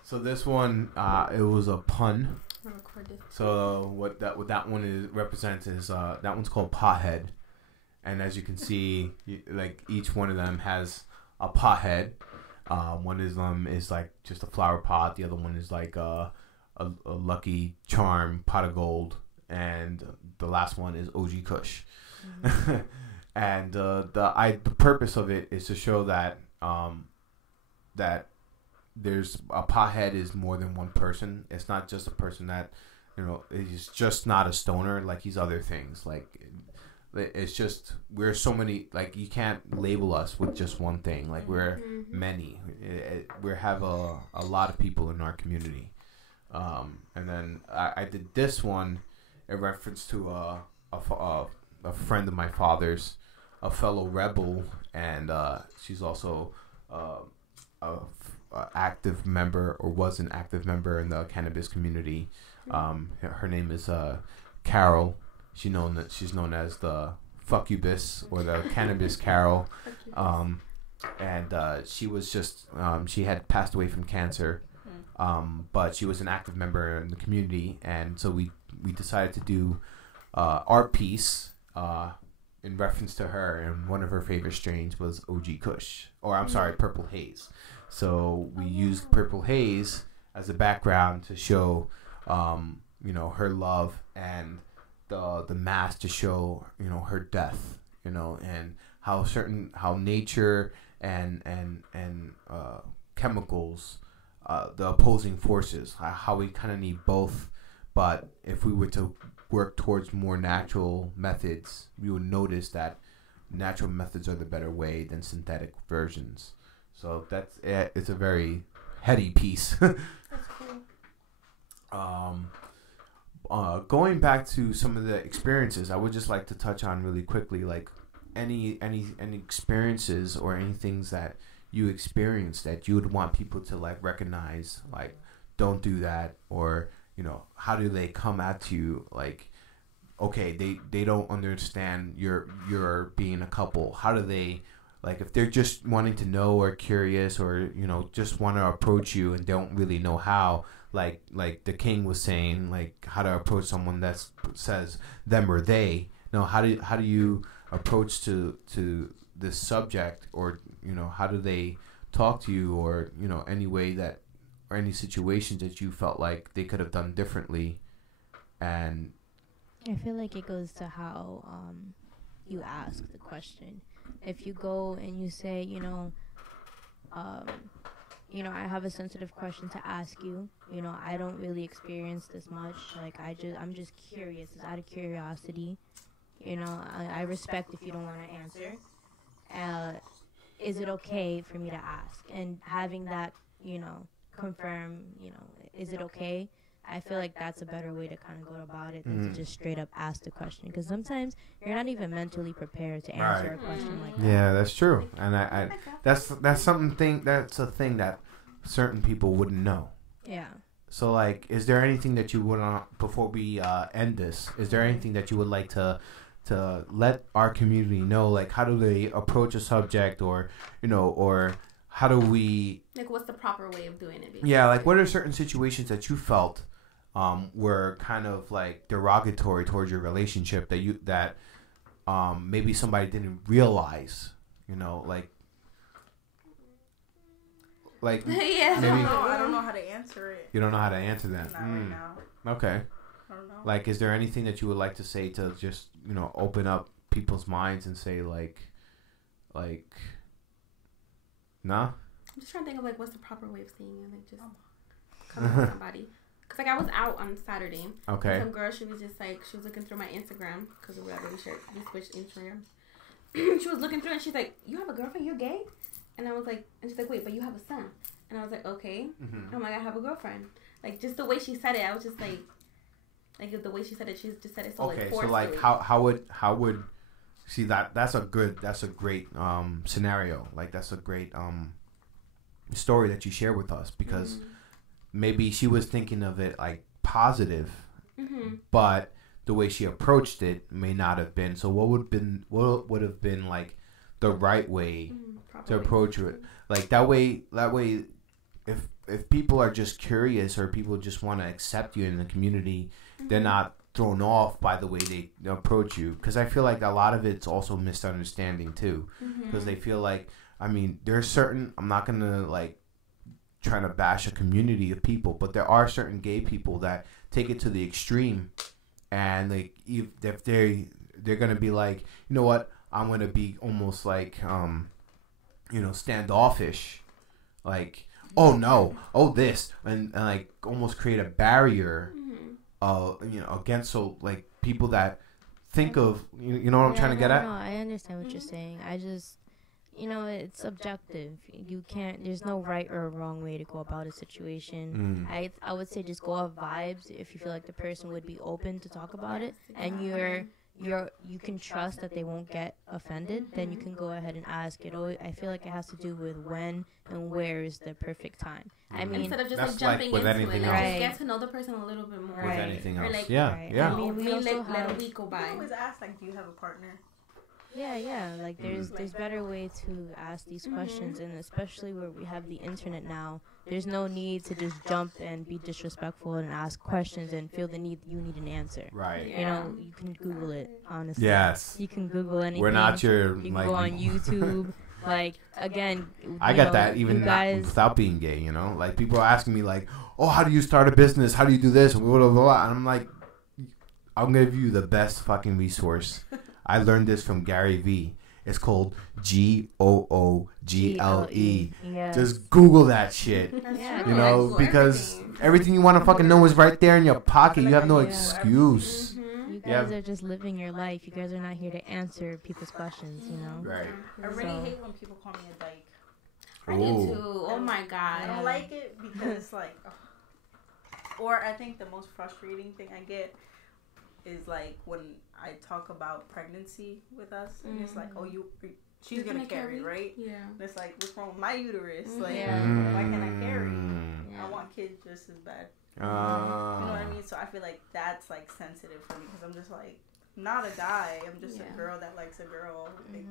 So this one, it was a pun. I'll record this. So what that one represents is that one's called pothead, and as you can see, like each one of them has a pothead. One of them is like just a flower pot. The other one is like a lucky charm pot of gold, and the last one is OG Kush. Mm-hmm. And the purpose of it is to show that that there's a pothead is more than one person. It's not just a person that is just not a stoner. Like he's other things. Like it's just we're so many. Like you can't label us with just one thing. Like we're many. We have a lot of people in our community. And then I did this one in reference to a friend of my father's, a fellow rebel, and she's also a active member, or was an active member in the cannabis community. Her name is Carol. She's known as the Fuckubis, or the Cannabis Carol. And she was just she had passed away from cancer. But she was an active member in the community, and so we decided to do art piece in reference to her, and one of her favorite strains was OG Kush, or I'm sorry, Purple Haze. So we used Purple Haze as a background to show, her love, and the mask to show, her death, and how nature and chemicals. The opposing forces, how we kind of need both, but if we were to work towards more natural methods, we would notice that natural methods are the better way than synthetic versions. So it's a very heady piece. That's cool. Going back to some of the experiences, I would just like to touch on really quickly, like any experiences or any things that you experience that you would want people to like recognize, like don't do that, or how do they come at you, like okay, they don't understand you're being a couple. How do they, like, if they're just wanting to know or curious, or just want to approach you and don't really know how, like the king was saying, like how to approach someone that says them or they. No, how do you approach to this subject, or how do they talk to you, or any way that, or any situations that you felt like they could have done differently. And I feel like it goes to how you ask the question. If you go and you say, I have a sensitive question to ask you. I don't really experience this much. Like I'm just curious. It's out of curiosity. I respect if you don't want to answer. Is it okay for me to ask? And having that, confirm, is it okay? I feel like that's a better way to kind of go about it than to just straight up ask the question. Because sometimes you're not even mentally prepared to answer a question like that. Yeah, that's true. And that's a thing that certain people wouldn't know. Yeah. So, like, is there anything that you would, before we end this, is there anything that you would like to let our community know? Like, how do they approach a subject, or how do we, like, what's the proper way of doing it, basically? Yeah, like, what are certain situations that you felt were kind of like derogatory towards your relationship that maybe somebody didn't realize, you know, like yeah, I don't know how to answer it. You don't know how to answer that. Not right now. Okay. I don't know. Like, is there anything that you would like to say to just, you know, open up people's minds and say like, nah? I'm just trying to think of like what's the proper way of saying it, like just coming to somebody. Cause like I was out on Saturday. Okay. And some girl, she was just like, she was looking through my Instagram because of whatever we switched Instagrams. She was looking through and she's like, "You have a girlfriend? You're gay?" And I was like, and she's like, "Wait, but you have a son?" And I was like, "Okay." Mm-hmm. I'm like, "I have a girlfriend." Like just the way she said it, I was just like the way she said it, she just said it so okay, like so like how would see that's a great scenario. Like that's a great story that you share with us because maybe she was thinking of it like positive, but the way she approached it may not have been. So what would have been like the right way to approach it? Like that way, if people are just curious or people just want to accept you in the community, they're not thrown off by the way they approach you. Because I feel like a lot of it's also misunderstanding too. Because they feel like, I mean, there's certain, I'm not going to like trying to bash a community of people, but there are certain gay people that take it to the extreme. And like if they're going to be like, you know what, I'm going to be almost like, standoffish. Like, oh no, oh this, and like almost create a barrier, against like people that think of, you know what I'm trying to get at? No, I understand what you're saying. I just, it's subjective. You can't. There's no right or wrong way to go about a situation. I would say just go off vibes. If you feel like the person would be open to talk about it, and you can trust that they won't get offended, then you can go ahead and ask it. I feel like it has to do with when and where is the perfect time. I mean, instead of just like jumping into it, like get to know the person a little bit more. With anything else, like, yeah. I mean, we also let a week go by. I always ask like, do you have a partner? Yeah. Like there's better way to ask these questions, and especially where we have the internet now, there's no need to just jump and be disrespectful and ask questions and feel the need you need an answer. Right. You can Google it, honestly. Yes. You can Google anything. We're not your You can go on YouTube. Like again, I got that even without being gay. Like people are asking me like, "Oh, how do you start a business? How do you do this?" Blah, blah, blah. And I'm like, "I'll give you the best fucking resource." I learned this from Gary V. It's called Google. Yes. Just Google that shit. Yeah. Because everything you want to fucking know is right there in your pocket. You have no excuse. You guys are just living your life. You guys are not here to answer people's questions, Right. I really hate when people call me a dyke. I do too. Oh my god. I don't like it because like, or I think the most frustrating thing I get is like when I talk about pregnancy with us, and it's like, oh, she's gonna carry, right? Yeah. And it's like, what's wrong with my uterus? Like, why can't I carry? I want kids just as bad. You know what I mean? So I feel like that's like sensitive for me because I'm just like, not a guy. I'm just a girl that likes a girl. Like,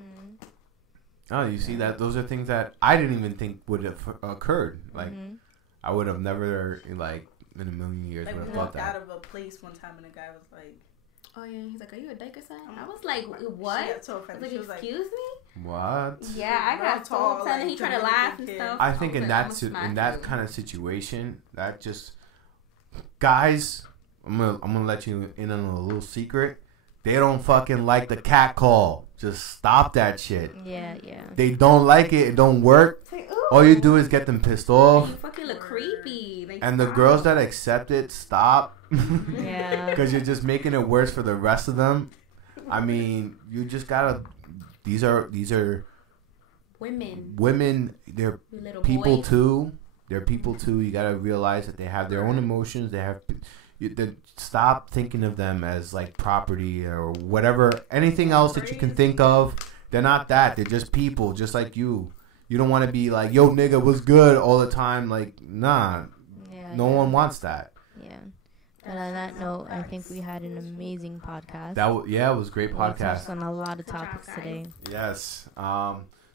oh, you see that? Those are things that I didn't even think would have occurred. Like, I would have never, like, in a million years like would have we thought walked that. out of a place one time and a guy was like, "Oh yeah," he's like, "Are you a dyke or something?" I was like, "What?" She got so offended. I was like, "Excuse me?" What? Yeah, I got so upset, and he tried to laugh and stuff. I think in that kind of situation, that just guys, I'm gonna let you in on a little secret. They don't fucking like the cat call. Just stop that shit. Yeah. They don't like it. It don't work. Like, all you do is get them pissed off. You fucking look creepy. Like, and the girls that accept it, stop. Yeah. Because you're just making it worse for the rest of them. I mean, you just gotta. These are women. Women. They're little people boys. too. They're people too. You gotta realize that they have their own emotions. They have. Stop thinking of them as like property or whatever, anything else that you can think of. They're not that. They're just people, just like you. You don't want to be like, "Yo, nigga, what's good?" all the time. Like, nah. No one wants that. Yeah. And on that note, I think we had an amazing podcast. It was a great podcast. We touched on a lot of topics today. Yes.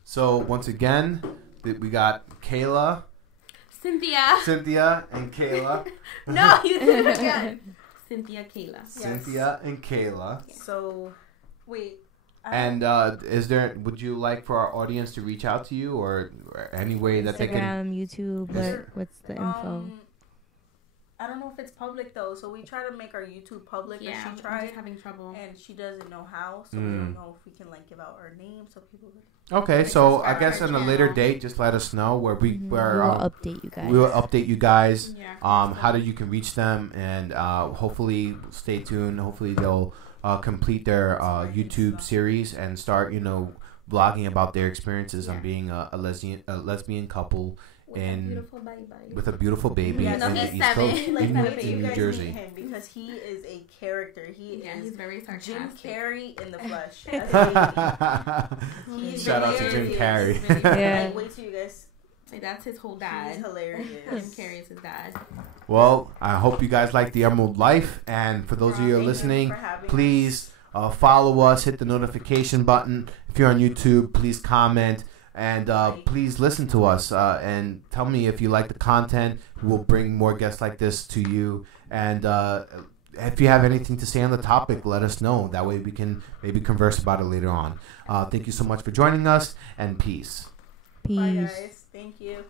So once again, we got Kayla, Cynthia and Kayla. No, you did it again. Cynthia, Kayla. Yes. Cynthia and Kayla. So, wait. And would you like for our audience to reach out to you or any way that they can? Instagram, YouTube, what's the info? I don't know if it's public though, so we try to make our YouTube public. Yeah, and she tried having trouble, and she doesn't know how, so we don't know if we can like give out our name so people. Okay, so I guess on a later date, just let us know where we will update you guys. We will update you guys. How you can reach them, and hopefully stay tuned. Hopefully they'll complete their YouTube series and start blogging about their experiences on being a lesbian couple. With a beautiful baby in the East Coast, in New Jersey. Him because he is a character. He's very sarcastic. Jim Carrey in the flesh. Shout out to Jim Carrey. Like, wait till you guys. Like, that's his whole dad. He's hilarious. Jim Carrey is his dad. Well, I hope you guys like the Emrld Life, and for those of you who are listening, please follow us, hit the notification button. If you're on YouTube, please comment. And please listen to us and tell me if you like the content. We'll bring more guests like this to you. And if you have anything to say on the topic, let us know. That way we can maybe converse about it later on. Thank you so much for joining us, and peace. Peace. Bye, guys. Thank you.